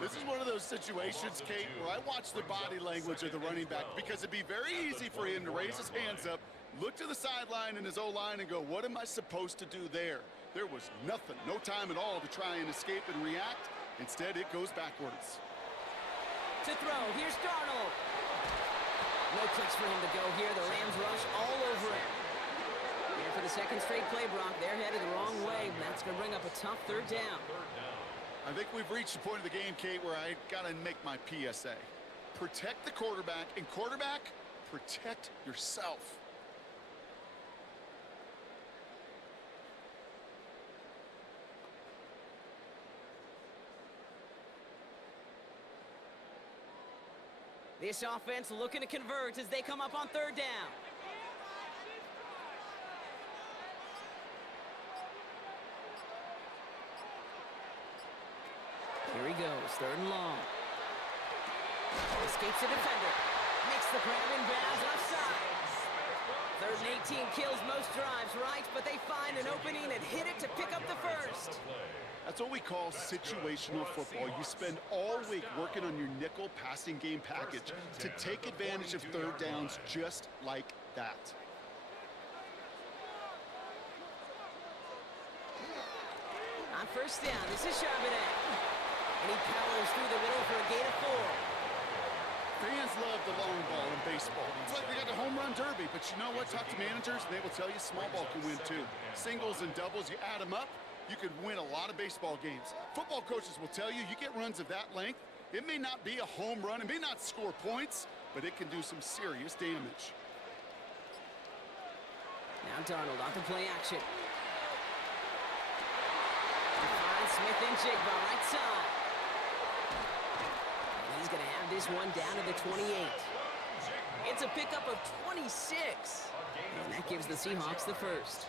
This is one of those situations, Kate, where I watch the body language of the running back because it'd be very easy for him to raise his hands up, look to the sideline in his O-line and go, what am I supposed to do there? There was nothing, no time at all to try and escape and react. Instead, it goes backwards. To throw, here's Darnold. No clicks for him to go here. The Rams rush all over him. And for the second straight play, Brock, they're headed the wrong way. That's going to bring up a tough 3rd down. I think we've reached the point of the game, Kate, where I got to make my PSA. Protect the quarterback, and quarterback, protect yourself. This offense looking to convert as they come up on 3rd down. Here he goes, 3rd and long. Escapes the defender. Makes the grab in bounds, offside. 3rd and 18 kills most drives, right? But they find an opening and hit it to pick up the 1st. That's what we call situational football. You spend all week working on your nickel passing game package to take advantage of 3rd downs just like that. On 1st down, this is Charbonnet. And he powers through the middle for a gain of 4. Fans love the long ball in baseball. It's like they got the home run derby, but you know what? Talk to managers, and they will tell you small ball can win too. Singles and doubles, you add them up, you could win a lot of baseball games. Football coaches will tell you, you get runs of that length, it may not be a home run, it may not score points, but it can do some serious damage. Now Darnold on to play action. Finds Smith-Njigba right side. And he's going to have this one down to the 28. It's a pickup of 26. And that gives the Seahawks the 1st.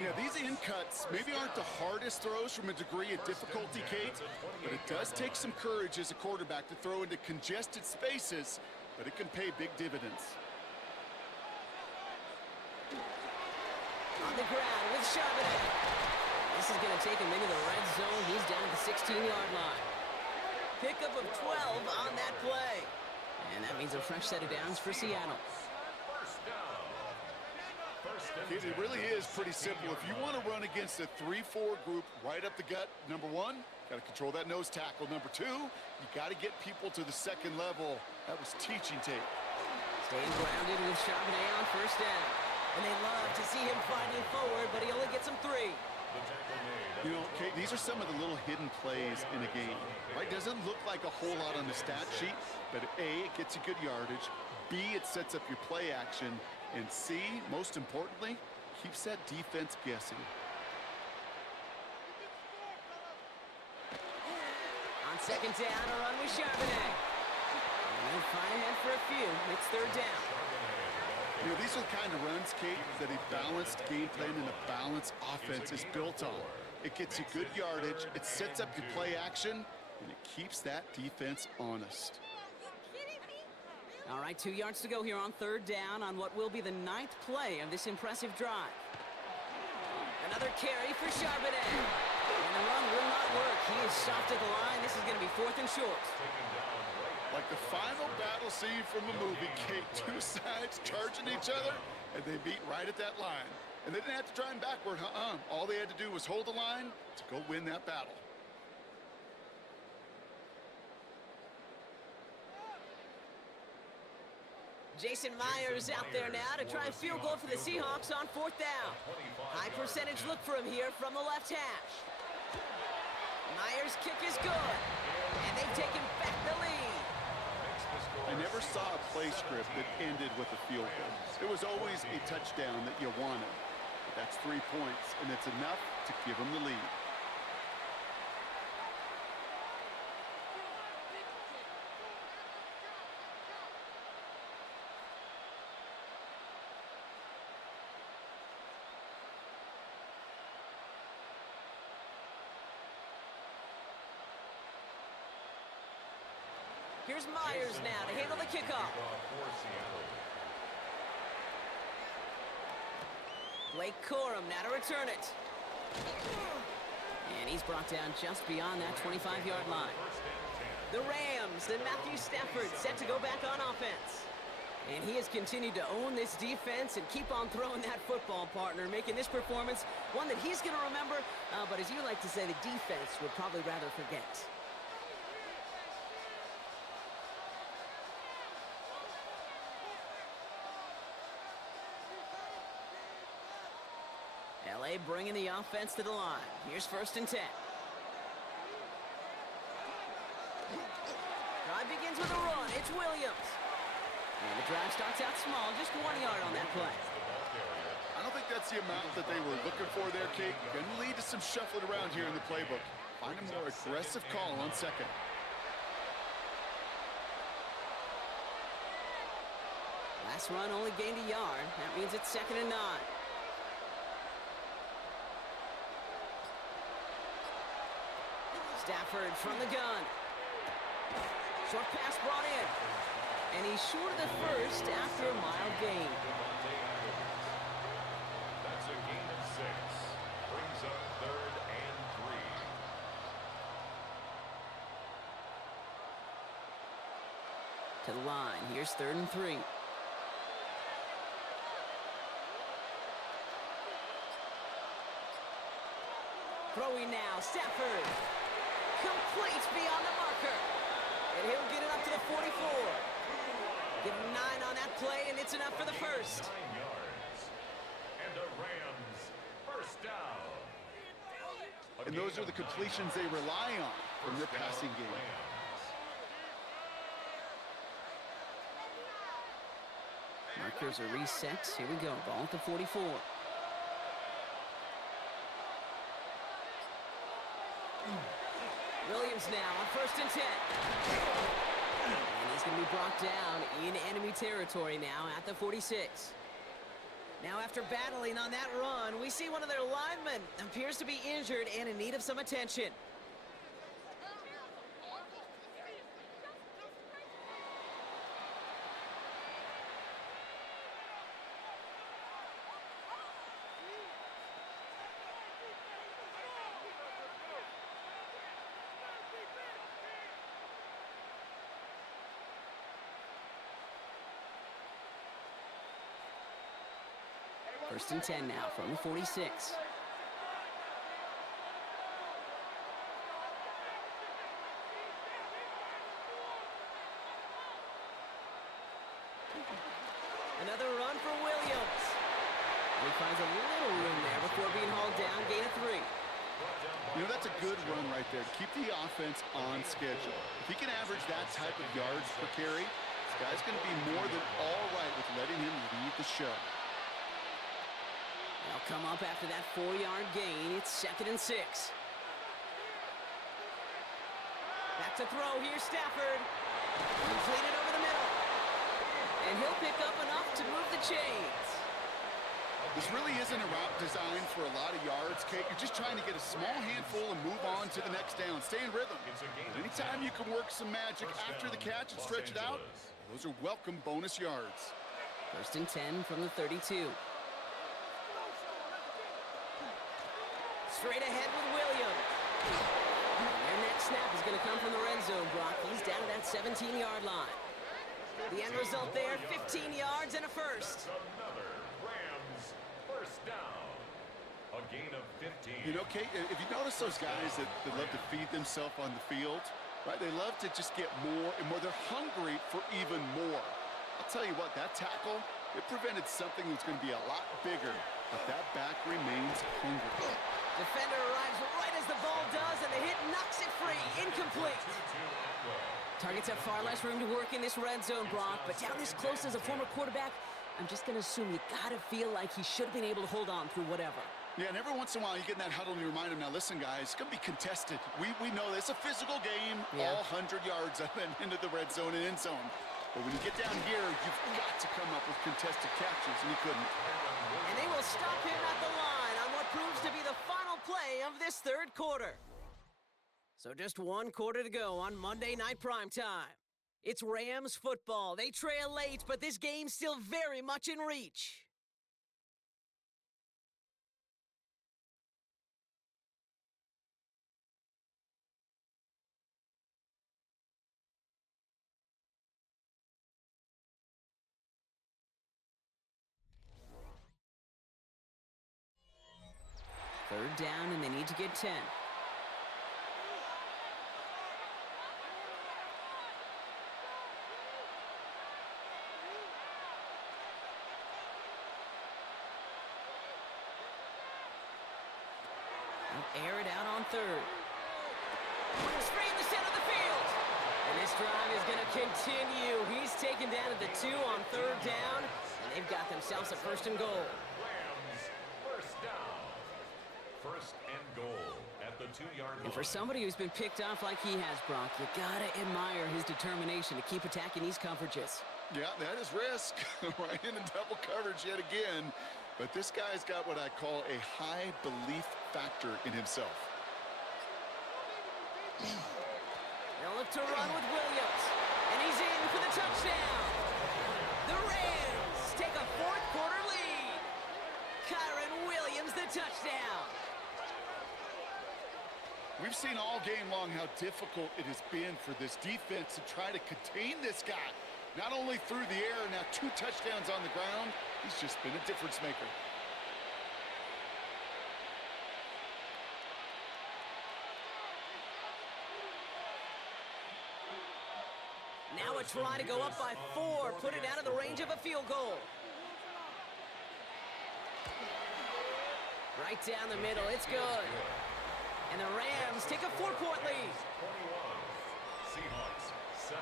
Yeah, these in cuts maybe aren't the hardest throws from a degree of difficulty, Kate, but it does take some courage as a quarterback to throw into congested spaces, but it can pay big dividends. On the ground with Charbonnet. This is going to take him into the red zone. He's down at the 16-yard line. Pickup of 12 on that play. And that means a fresh set of downs for Seattle. It really is pretty simple. If you want to run against a 3-4 group right up the gut, number 1, got to control that nose tackle. Number 2, you got to get people to the second level. That was teaching tape. Staying grounded with Charbonnet on 1st down. And they love to see him fighting forward, but he only gets him 3. You know, Kate, these are some of the little hidden plays in a game, right? Doesn't look like a whole lot on the stat sheet, but A, it gets you good yardage. B, it sets up your play action. And C, most importantly, keeps that defense guessing. On 2nd down, a run with Charbonnet. And they'll find ahead for a few. It's 3rd down. You know, these are the kind of runs, Kate, that a balanced game plan and a balanced offense is built on. It gets you good yardage, it sets up your play action, and it keeps that defense honest. All right, 2 yards to go here on 3rd down on what will be the 9th play of this impressive drive. Another carry for Charbonnet. And the run will not work. He is soft at the line. This is going to be 4th and short. Like the final battle scene from a movie, Kate, 2 sides charging each other, and they beat right at that line. And they didn't have to drive backward, All they had to do was hold the line to go win that battle. Jason Myers out there now to try and field goal for the Seahawks on 4th down. High percentage look for him here from the left hash. Myers' kick is good, and they've taken back the lead. I never saw a play script that ended with a field goal. It was always a touchdown that you wanted. But that's 3 points, and it's enough to give them the lead. Here's Myers now to handle the kickoff. Blake Corum now to return it. And he's brought down just beyond that 25-yard line. The Rams and Matthew Stafford set to go back on offense. And he has continued to own this defense and keep on throwing that football, partner, making this performance one that he's going to remember, but as you like to say, the defense would probably rather forget. LA bringing the offense to the line. Here's 1st and 10. Drive begins with a run. It's Williams. And the drive starts out small, just 1 yard on that play. I don't think that's the amount that they were looking for there, Kate. Going to lead to some shuffling around here in the playbook. Find a more aggressive call on 2nd. Last run only gained a yard. That means it's 2nd and 9. Stafford from the gun. Short pass brought in. And he's short of the first after a mild gain. That's a gain of 6. Brings up 3rd and 3. To the line. Here's 3rd and 3. Throwing now. Stafford. Completes beyond the marker. And he'll get it up to the 44. Give him 9 on that play, and it's enough for the first. 9 yards. And the Rams, 1st down. And those are the completions they rely on from their passing game. Markers are reset. Here we go. Ball at the 44. Williams now on 1st and 10. And he's going to be brought down in enemy territory now at the 46. Now after battling on that run, we see one of their linemen appears to be injured and in need of some attention. First and 10 now from the 46. Another run for Williams. And he finds a little room there before being hauled down, gain of 3. You know, that's a good run right there. Keep the offense on schedule. If he can average that type of yards per carry, this guy's going to be more than all right with letting him lead the show. They'll come up after that 4-yard gain. It's 2nd and 6. Back to throw. Here's Stafford. Completed over the middle. And he'll pick up enough to move the chains. This really isn't a route designed for a lot of yards, Kate. You're just trying to get a small handful and move on to the next down. Stay in rhythm. Anytime you can work some magic after the catch and stretch it out, those are welcome bonus yards. 1st and 10 from the 32. Straight ahead with Williams. And their next snap is going to come from the red zone, Brock. He's down to that 17-yard line. The end result there, 15 yards and a first. Another Rams first down. A gain of 15. You know, Kate, if you notice those guys that love to feed themselves on the field, right? They love to just get more and more. They're hungry for even more. I'll tell you what, that tackle, it prevented something that's going to be a lot bigger, but that back remains hungry. Defender arrives right as the ball does, and the hit knocks it free. Incomplete. Targets have far less room to work in this red zone, Brock, but down this close as a former quarterback, I'm just going to assume you got to feel like he should have been able to hold on through whatever. Yeah, and every once in a while you get in that huddle and you remind him, now listen, guys, it's going to be contested. We know it's a physical game, all 100 yards up and into the red zone and end zone. But when you get down here, you've got to come up with contested catches, and he couldn't. And they will stop him at the line on what proves to be the final play of this third quarter. So just one quarter to go on Monday Night Primetime. It's Rams football. They trail late, but this game's still very much in reach. Third down, and they need to get 10. They'll air it out on third. Straight in the center of the field. And this drive is going to continue. He's taken down at the 2 on third down, and they've got themselves a 1st and goal. Rams first down. 1st and goal at the 2-yard line. And for somebody who's been picked off like he has, Brock, you gotta admire his determination to keep attacking these coverages. Yeah, that is risk. Right into double coverage yet again. But this guy's got what I call a high belief factor in himself. They'll look to run with Williams. And he's in for the touchdown. The Rams take a fourth quarter lead. Kyren Williams, the touchdown. We've seen all game long how difficult it has been for this defense to try to contain this guy. Not only through the air, now 2 touchdowns on the ground. He's just been a difference maker. Now a try to go up by 4, put it out of the range of a field goal. Right down the middle, it's good. And the Rams take a 4-point lead. 21, Seahawks 17.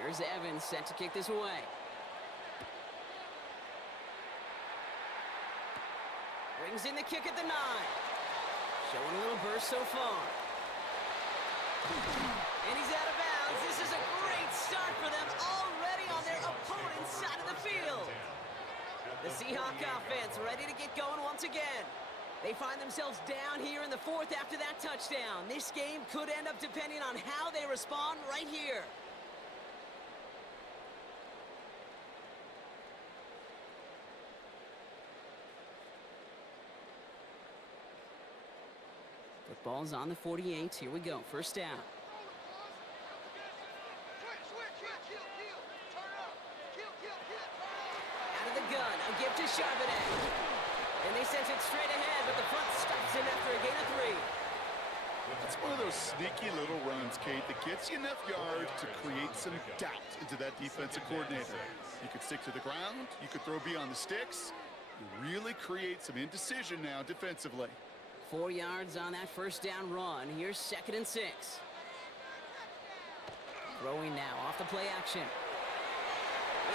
Here's Evans set to kick this away. Brings in the kick at the 9. Showing a little burst so far. And he's out of bounds. This is a great start for them, already on their opponent's side of the field. The Seahawk offense ready to get going once again. They find themselves down here in the 4th after that touchdown. This game could end up depending on how they respond right here. Football's on the 48. Here we go. First down. Out of the gun. A give to Charbonnet. And they sent it straight ahead, but the front stops him after a gain of 3. It's one of those sneaky little runs, Kate, that gets you enough yards to create some doubt into that defensive coordinator. You could stick to the ground. You could throw beyond the sticks. You really create some indecision now defensively. 4 yards on that first down run. Here's 2nd and 6. Throwing now off the play action.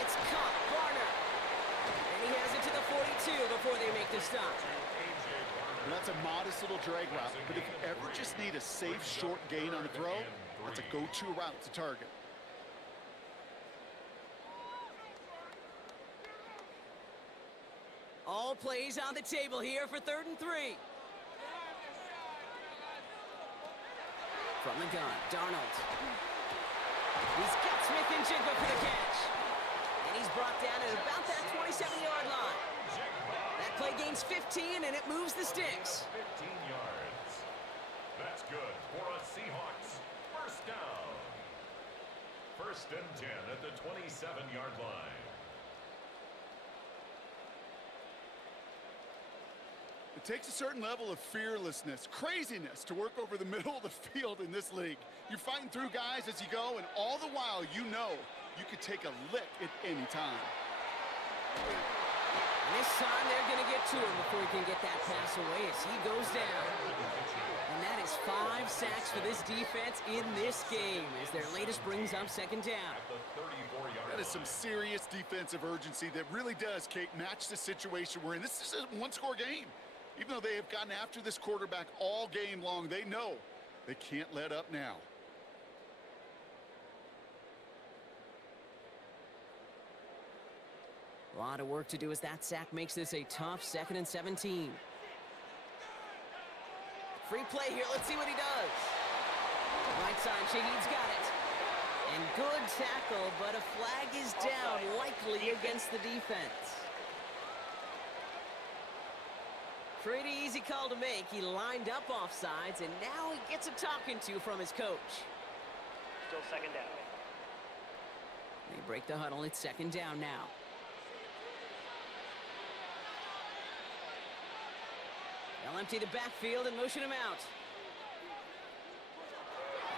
It's caught. Garner. And he has it to the 42 before they make the stop. And that's a modest little drag route, but if you ever just need a safe, short gain on a throw, that's a go-to route to target. All plays on the table here for 3rd and 3. From the gun, Darnold. He's got Smith-Njigba for the catch. And he's brought down at about that 27-yard line. That play gains 15, and it moves the sticks. 15 yards. That's good for a Seahawks first down. 1st and 10 at the 27-yard line. It takes a certain level of fearlessness, craziness to work over the middle of the field in this league. You're fighting through guys as you go, and all the while you know you could take a lick at any time. And this time they're going to get to him before he can get that pass away as he goes down. And that is 5 sacks for this defense in this game as their latest brings up 2nd down. That is some serious defensive urgency that really does, Kate, match the situation we're in. This is a one-score game. Even though they have gotten after this quarterback all game long, they know they can't let up now. A lot of work to do as that sack makes this a tough 2nd and 17. Free play here. Let's see what he does. Right side, Shaheed's got it. And good tackle, but a flag is down, likely against the defense. Pretty easy call to make. He lined up offsides, and now he gets a talking to from his coach. Still 2nd down. They break the huddle. It's 2nd down now. They'll empty the backfield and motion him out.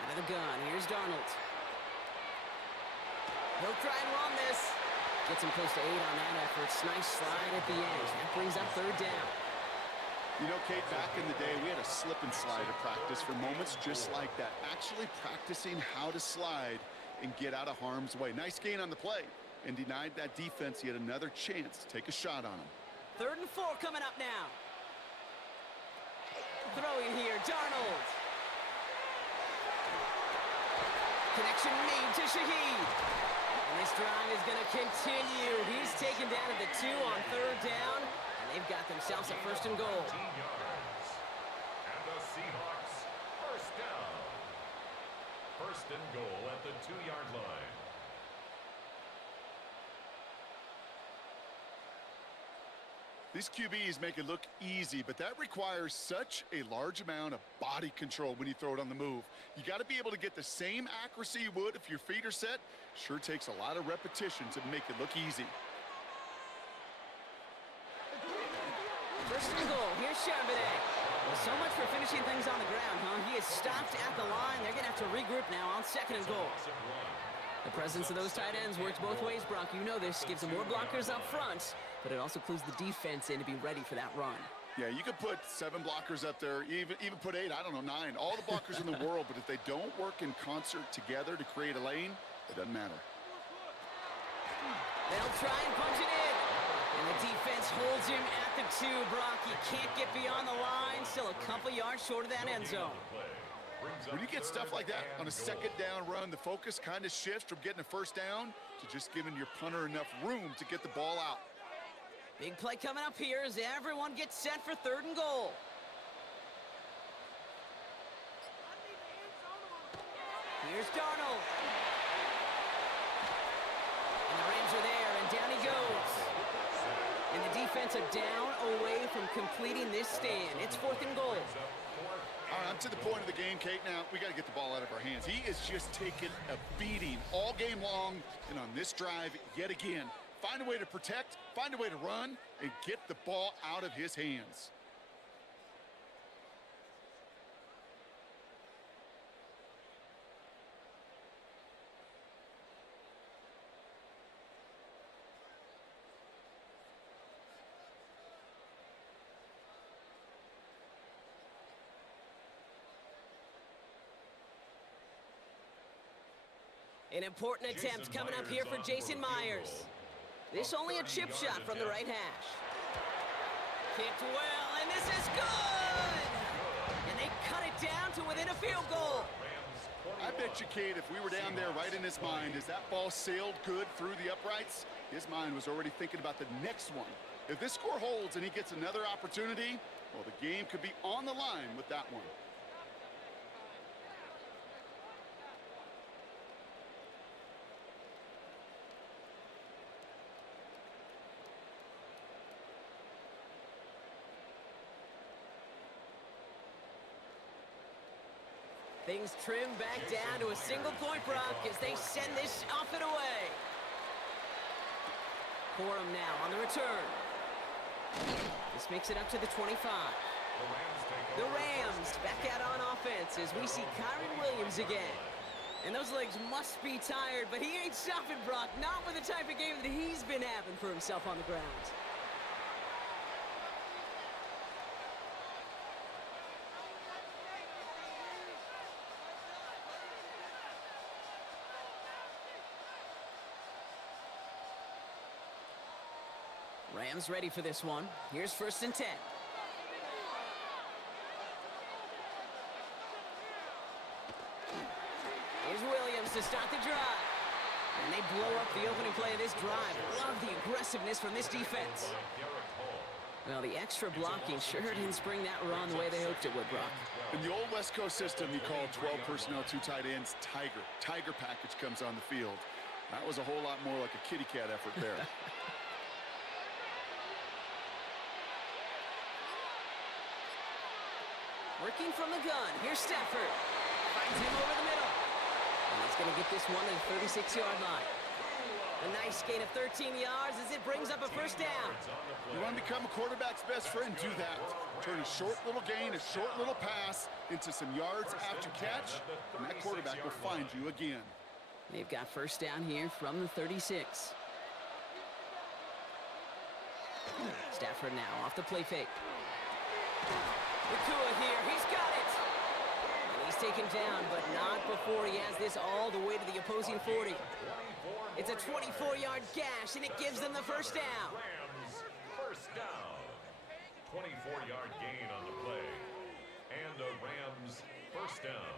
Out of the gun. Here's Darnold. He'll try and run this. Gets him close to 8 on that effort. Nice slide at the end. That brings up 3rd down. You know, Kate, back in the day, we had a slip and slide at practice for moments just like that. Actually practicing how to slide and get out of harm's way. Nice gain on the play and denied that defense yet another chance to take a shot on him. 3rd and 4 coming up now. Throwing here, Darnold. Connection made to Shaheed. And this drive is going to continue. He's taken down at the 2 on 3rd down. And they've got themselves a 1st and goal. 15 yards. And the Seahawks first down. 1st and goal at the 2-yard line. These QBs make it look easy, but that requires such a large amount of body control when you throw it on the move. You got to be able to get the same accuracy you would if your feet are set. Sure takes a lot of repetition to make it look easy. 1st and goal. Here's Charbonnet. Well, so much for finishing things on the ground, huh? He is stopped at the line. They're going to have to regroup now on 2nd and goal. The presence of those tight ends works both ways, Brock. You know this. Gives them more blockers up front, but it also clues the defense in to be ready for that run. Yeah, you could put 7 blockers up there, even put 8, I don't know, 9. All the blockers in the world, but if they don't work in concert together to create a lane, it doesn't matter. They'll try and punch it in. And the defense holds him at the 2, Brock. He can't get beyond the line. Still a couple yards short of that end zone. When you get stuff like that on a 2nd down run, the focus kind of shifts from getting a 1st down to just giving your punter enough room to get the ball out. Big play coming up here as everyone gets set for 3rd and goal. Here's Darnold. And the Rams are there, and down he goes. And the defense are down away from completing this stand. It's 4th and goal. All right, I'm to the point of the game, Kate. Now, we got to get the ball out of our hands. He is just taking a beating all game long, and on this drive, yet again, find a way to protect, find a way to run, and get the ball out of his hands. An important attempt coming up here for Jason Myers. This only a chip shot from the right hash. Kicked well, and this is good! And they cut it down to within a field goal. I bet you, Kate, if we were down there right in his mind as that ball sailed good through the uprights, his mind was already thinking about the next one. If this score holds and he gets another opportunity, well, the game could be on the line with that one. Things trim back down to a single-point Brock as they send this off and away. Corum now on the return. This makes it up to the 25. The Rams back out on offense as we see Kyren Williams again. And those legs must be tired, but he ain't stopping, Brock. Not with the type of game that he's been having for himself on the ground. Rams ready for this one. Here's 1st and 10. Here's Williams to start the drive. And they blow up the opening play of this drive. Love the aggressiveness from this defense. Well, the extra blocking sure didn't spring that run the way they hoped it would, Brock. In the old West Coast system, you call 12 personnel, 2 tight ends, Tiger. Tiger package comes on the field. That was a whole lot more like a kitty cat effort there. Working from the gun. Here's Stafford. Finds him over the middle. And he's going to get this one to the 36-yard line. A nice gain of 13 yards as it brings up a 1st down. You want to become a quarterback's best friend, do that. Turn a short little gain, a short little pass into some yards after catch, and that quarterback will find you again. They've got 1st down here from the 36. Stafford now off the play fake. Nacua here, he's got it! And he's taken down, but not before he has this all the way to the opposing 40. It's a 24-yard gash, and it gives them the 1st down. Rams, 1st down. 24-yard gain on the play. And a Rams 1st down.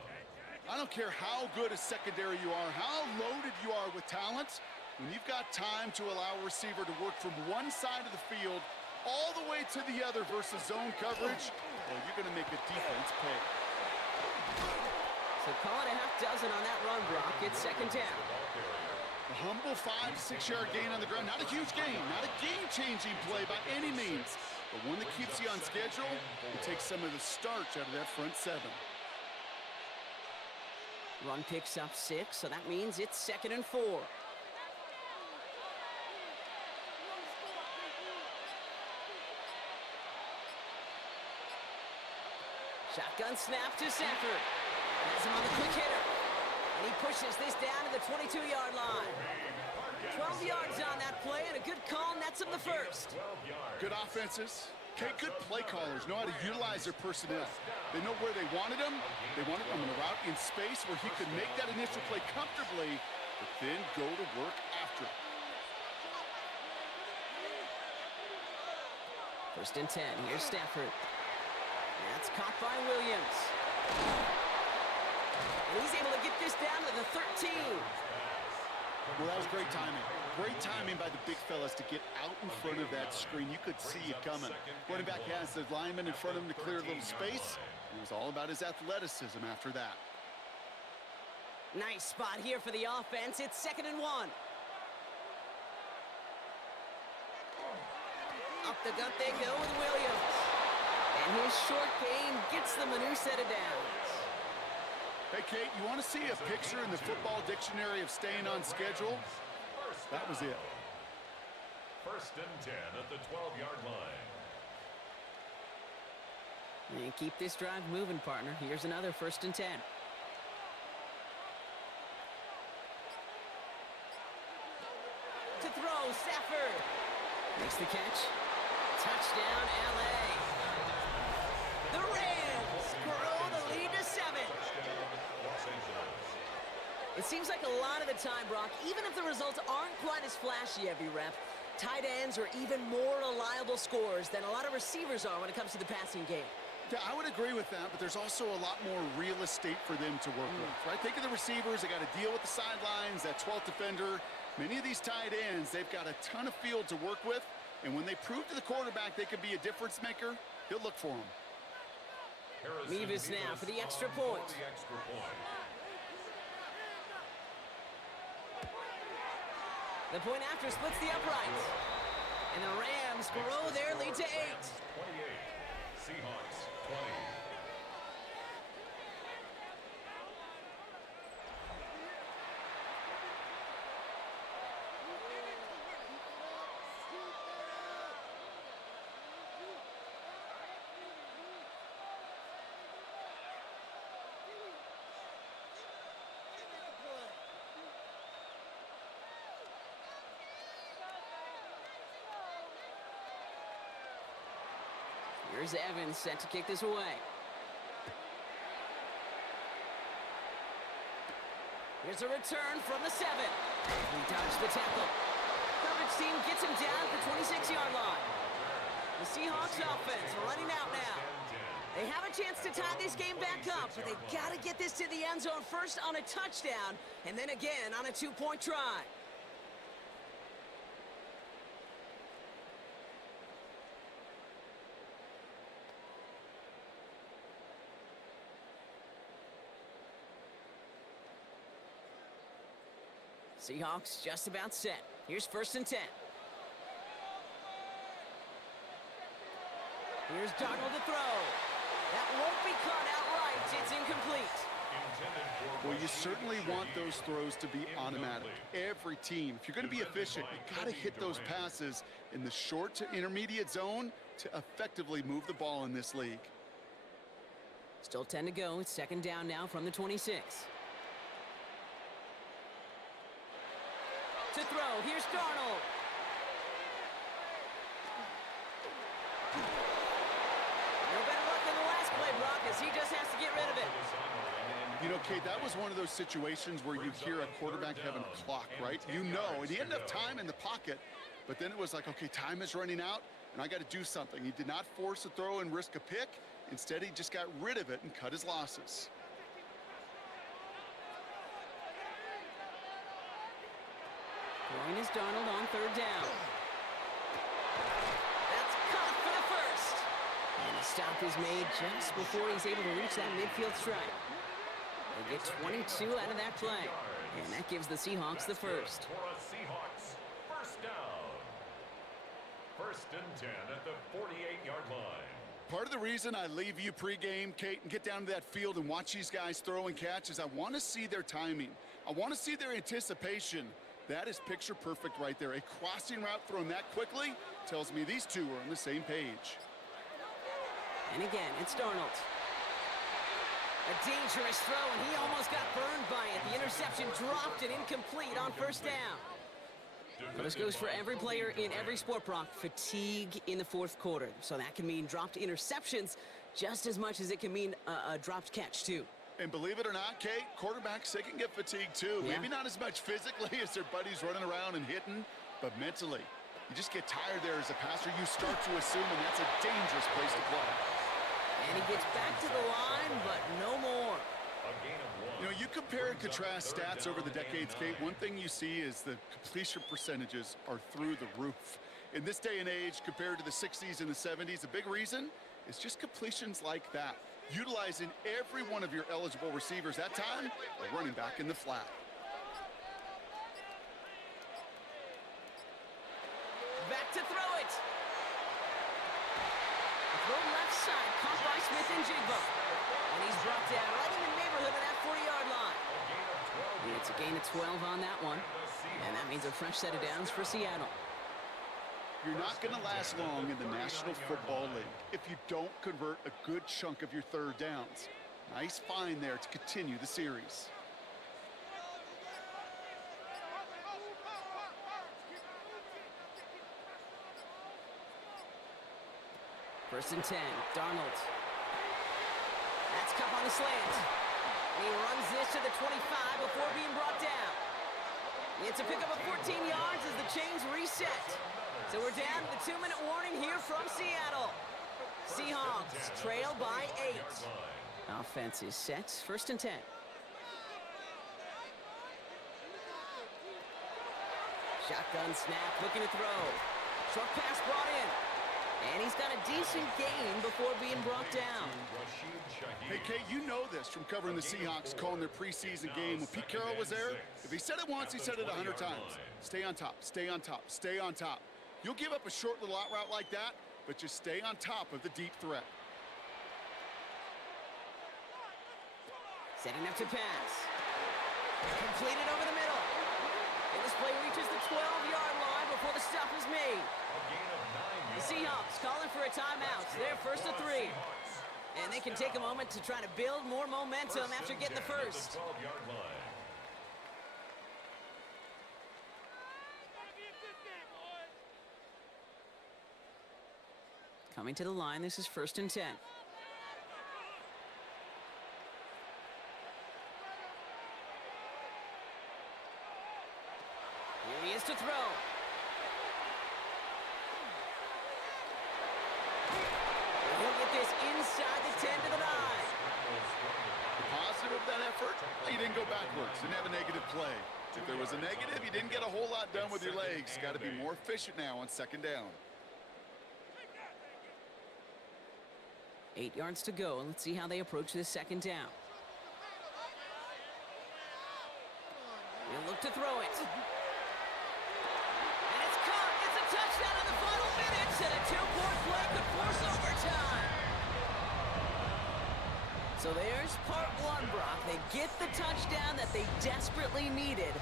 I don't care how good a secondary you are, how loaded you are with talent, when you've got time to allow a receiver to work from one side of the field all the way to the other versus zone coverage, well, you're going to make a defense pay. So call it a half dozen on that run, Brock. It's 2nd down. A humble 5 to 6 yard gain on the ground. Not a huge gain, not a game-changing play by any means, but one that keeps you on schedule and takes some of the starch out of that front 7. Run picks up 6, so that means it's 2nd and 4. Shotgun snap to Stafford. Has him on the quick hitter. And he pushes this down to the 22-yard line. 12 yards on that play, and a good call nets him the 1st. Good offenses. Okay, good play callers know how to utilize their personnel. They know where they wanted him. They wanted him in a route in space where he could make that initial play comfortably, but then go to work after. 1st and 10. Here's Stafford. That's caught by Williams. And he's able to get this down to the 13. Well, that was great timing. Great timing by the big fellas to get out in front of that screen. You could see it coming. Running back has the lineman in front of him to clear a little space. It was all about his athleticism after that. Nice spot here for the offense. It's 2nd and 1. Up the gut they go with Williams. And his short game gets them a new set of downs. Hey, Kate, you want to see a picture in the football dictionary of staying on schedule? That was it. 1st and 10 at the 12-yard line. And keep this drive moving, partner. Here's another 1st and 10. To throw, Stafford. Makes the catch. Touchdown, L.A. The Rams grow the lead to 7. It's seems like a lot of the time, Brock, even if the results aren't quite as flashy every rep, tight ends are even more reliable scorers than a lot of receivers are when it comes to the passing game. Yeah, I would agree with that, but there's also a lot more real estate for them to work with, right? Think of the receivers. They got to deal with the sidelines, that 12th defender. Many of these tight ends, they've got a ton of field to work with, and when they prove to the quarterback they can be a difference maker, he'll look for them. Mevis now for the extra point. The point after splits the uprights. And the Rams grow their lead to 8. 28. Seahawks 20. Here's Evans set to kick this away. Here's a return from the 7. He dodged the tackle. Coverage team gets him down at the 26-yard line. The Seahawks offense running out now. They have a chance to tie this game back up, but they got to get this to the end zone first on a touchdown, and then again on a 2-point try. Seahawks just about set. Here's 1st and 10. Here's Darnold to throw. That won't be caught outright. It's incomplete. Well, you certainly want those throws to be automatic. Every team, if you're going to be efficient, you got to hit those passes in the short to intermediate zone to effectively move the ball in this league. Still 10 to go. It's 2nd down now from the 26. To throw, here's Darnold. No better luck than the last play, Brock, as he just has to get rid of it. You know, Kate, that was one of those situations where you hear a quarterback having a clock, right? You know, and he had enough time in the pocket, but then it was like, okay, time is running out, and I got to do something. He did not force a throw and risk a pick. Instead, he just got rid of it and cut his losses. Throwing is Darnold on 3rd down. That's caught for the 1st. And the stop is made just before he's able to reach that midfield strike. They get 22 out of that play. And that gives the Seahawks the 1st. For a Seahawks 1st down. 1st and 10 at the 48-yard line. Part of the reason I leave you pregame, Kate, and get down to that field and watch these guys throw and catch is I want to see their timing. I want to see their anticipation. That is picture perfect right there. A crossing route thrown that quickly tells me these two are on the same page. And again, it's Darnold. A dangerous throw, and he almost got burned by it. The interception dropped and incomplete on 1st down. Well, this goes for every player in every sport, Brock. Fatigue in the 4th quarter. So that can mean dropped interceptions just as much as it can mean a dropped catch, too. And believe it or not, Kate, quarterbacks, they can get fatigued too. Yeah. Maybe not as much physically as their buddies running around and hitting, but mentally. You just get tired there as a passer. You start to assume, and that's a dangerous place to play. And he gets back to the line, but no more. You know, you compare and contrast stats over the decades, Kate. One thing you see is the completion percentages are through the roof. In this day and age, compared to the 60s and the 70s, a big reason is just completions like that. Utilizing every one of your eligible receivers that time, a running back in the flat. Back to throw it. Throw left side, caught by Smith-Njigba. And he's brought down right in the neighborhood of that 40-yard line. And it's a gain of 12 on that one. And that means a fresh set of downs for Seattle. You're not going to last long in the National Football League if you don't convert a good chunk of your 3rd downs. Nice find there to continue the series. First and 10, Darnold. That's Cup on a slant. And he runs this to the 25 before being brought down. It's a pickup of 14 yards as the chains reset. So we're down to the 2-minute warning here from Seattle. Seahawks trail by 8. Offense is set, 1st and 10. Shotgun snap, looking to throw. Short pass brought in. And he's got a decent gain before being brought down. Hey, Kate, you know this from covering the Seahawks, calling their preseason game. When Pete Carroll was there, if he said it once, he said it 100 times. Stay on top, stay on top, stay on top. You'll give up a short little out route like that, but just stay on top of the deep threat. Setting up to pass. Completed over the middle. And this play reaches the 12-yard line before the stop is made. The Seahawks calling for a timeout. They're 1st and 3. And they can take a moment to try to build more momentum after getting the first. Coming to the line, this is 1st and 10. Here he is to throw. He'll get this inside the 10 to the 9. The positive of that effort, you didn't go backwards, didn't have a negative play. If there was a negative, you didn't get a whole lot done with your legs. Got to be more efficient now on 2nd down. 8 yards to go, and let's see how they approach this 2nd down. He'll look to throw it. And it's caught. It's a touchdown in the final minutes, and a 2-point play could force overtime. So there's part 1, Brock. They get the touchdown that they desperately needed.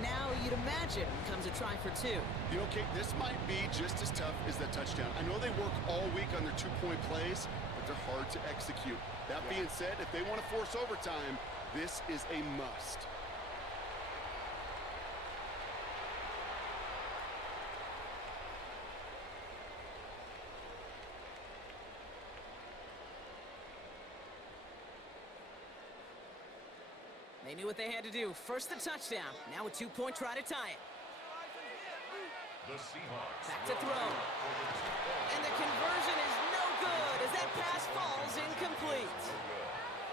Now, you'd imagine, comes a try for 2. You know, Kate, this might be just as tough as that touchdown. I know they work all week on their 2-point plays, but they're hard to execute. That being said, if they want to force overtime, this is a must. They knew what they had to do. First the touchdown. Now a 2-point try to tie it. The Seahawks back to throw. And the conversion is no good as that pass falls incomplete.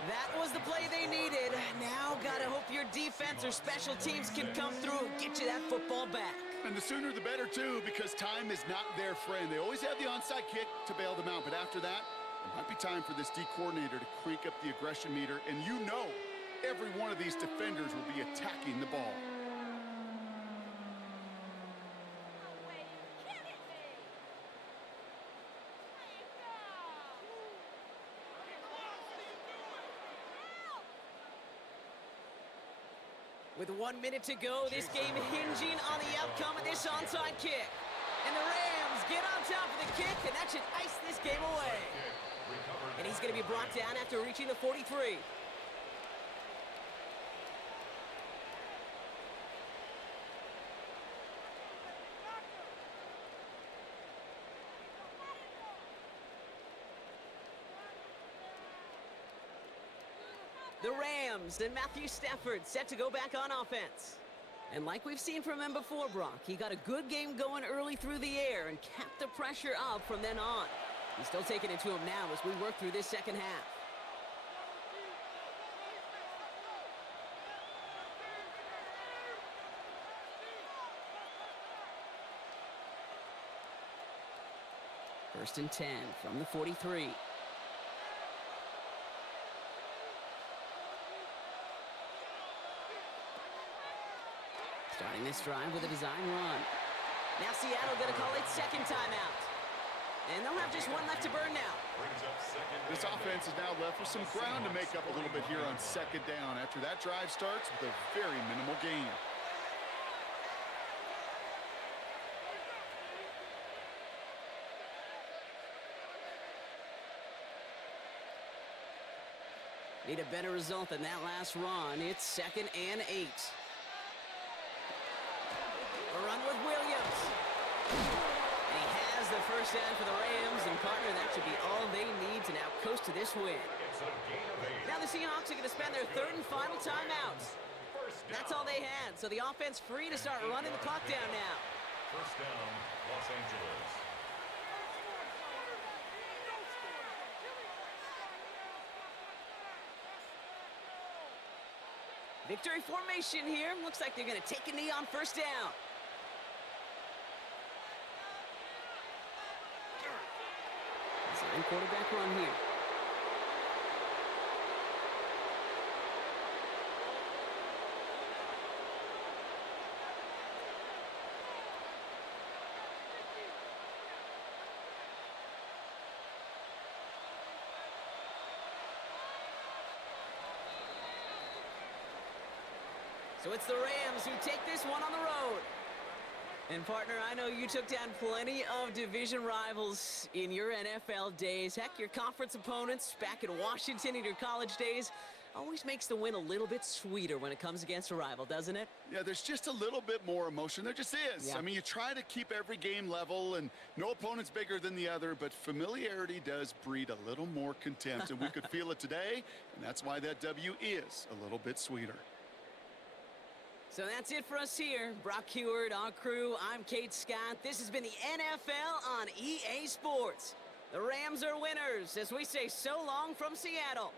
That was the play they needed. Now gotta hope your defense or special teams can come through and get you that football back. And the sooner the better, too, because time is not their friend. They always have the onside kick to bail them out, but after that, it might be time for this D coordinator to crank up the aggression meter, and you know every one of these defenders will be attacking the ball. With 1 minute to go, this game hinging on the outcome of this onside kick. And the Rams get on top of the kick, and that should ice this game away. And he's going to be brought down after reaching the 43. The Rams and Matthew Stafford set to go back on offense. And like we've seen from him before, Brock, he got a good game going early through the air and kept the pressure up from then on. He's still taking it to him now as we work through this 2nd half. First and 10 from the 43. Starting this drive with a design run. Now Seattle going to call its 2nd timeout. And they'll have just 1 left to burn now. This offense is now left with some ground to make up a little bit here on 2nd down after that drive starts with a very minimal gain. Need a better result than that last run. It's 2nd and 8. A run with Williams. And he has the first first down for the Rams, and partner, that should be all they need to now coast to this win. It's a gain of 8. Now the Seahawks are going to spend their third and final timeouts. First down. That's all they had, so the offense free to start running the clock down now. First down, Los Angeles. Victory formation here. Looks like they're going to take a knee on first down. Design quarterback run here. So it's the Rams who take this one on the road. And partner, I know you took down plenty of division rivals in your NFL days. Heck, your conference opponents back in Washington in your college days always makes the win a little bit sweeter when it comes against a rival, doesn't it? Yeah, there's just a little bit more emotion. There just is. Yeah. I mean, you try to keep every game level, and no opponent's bigger than the other, but familiarity does breed a little more contempt, and we could feel it today, and that's why that W is a little bit sweeter. So that's it for us here. Brock Heward, our crew, I'm Kate Scott. This has been the NFL on EA Sports. The Rams are winners as we say so long from Seattle.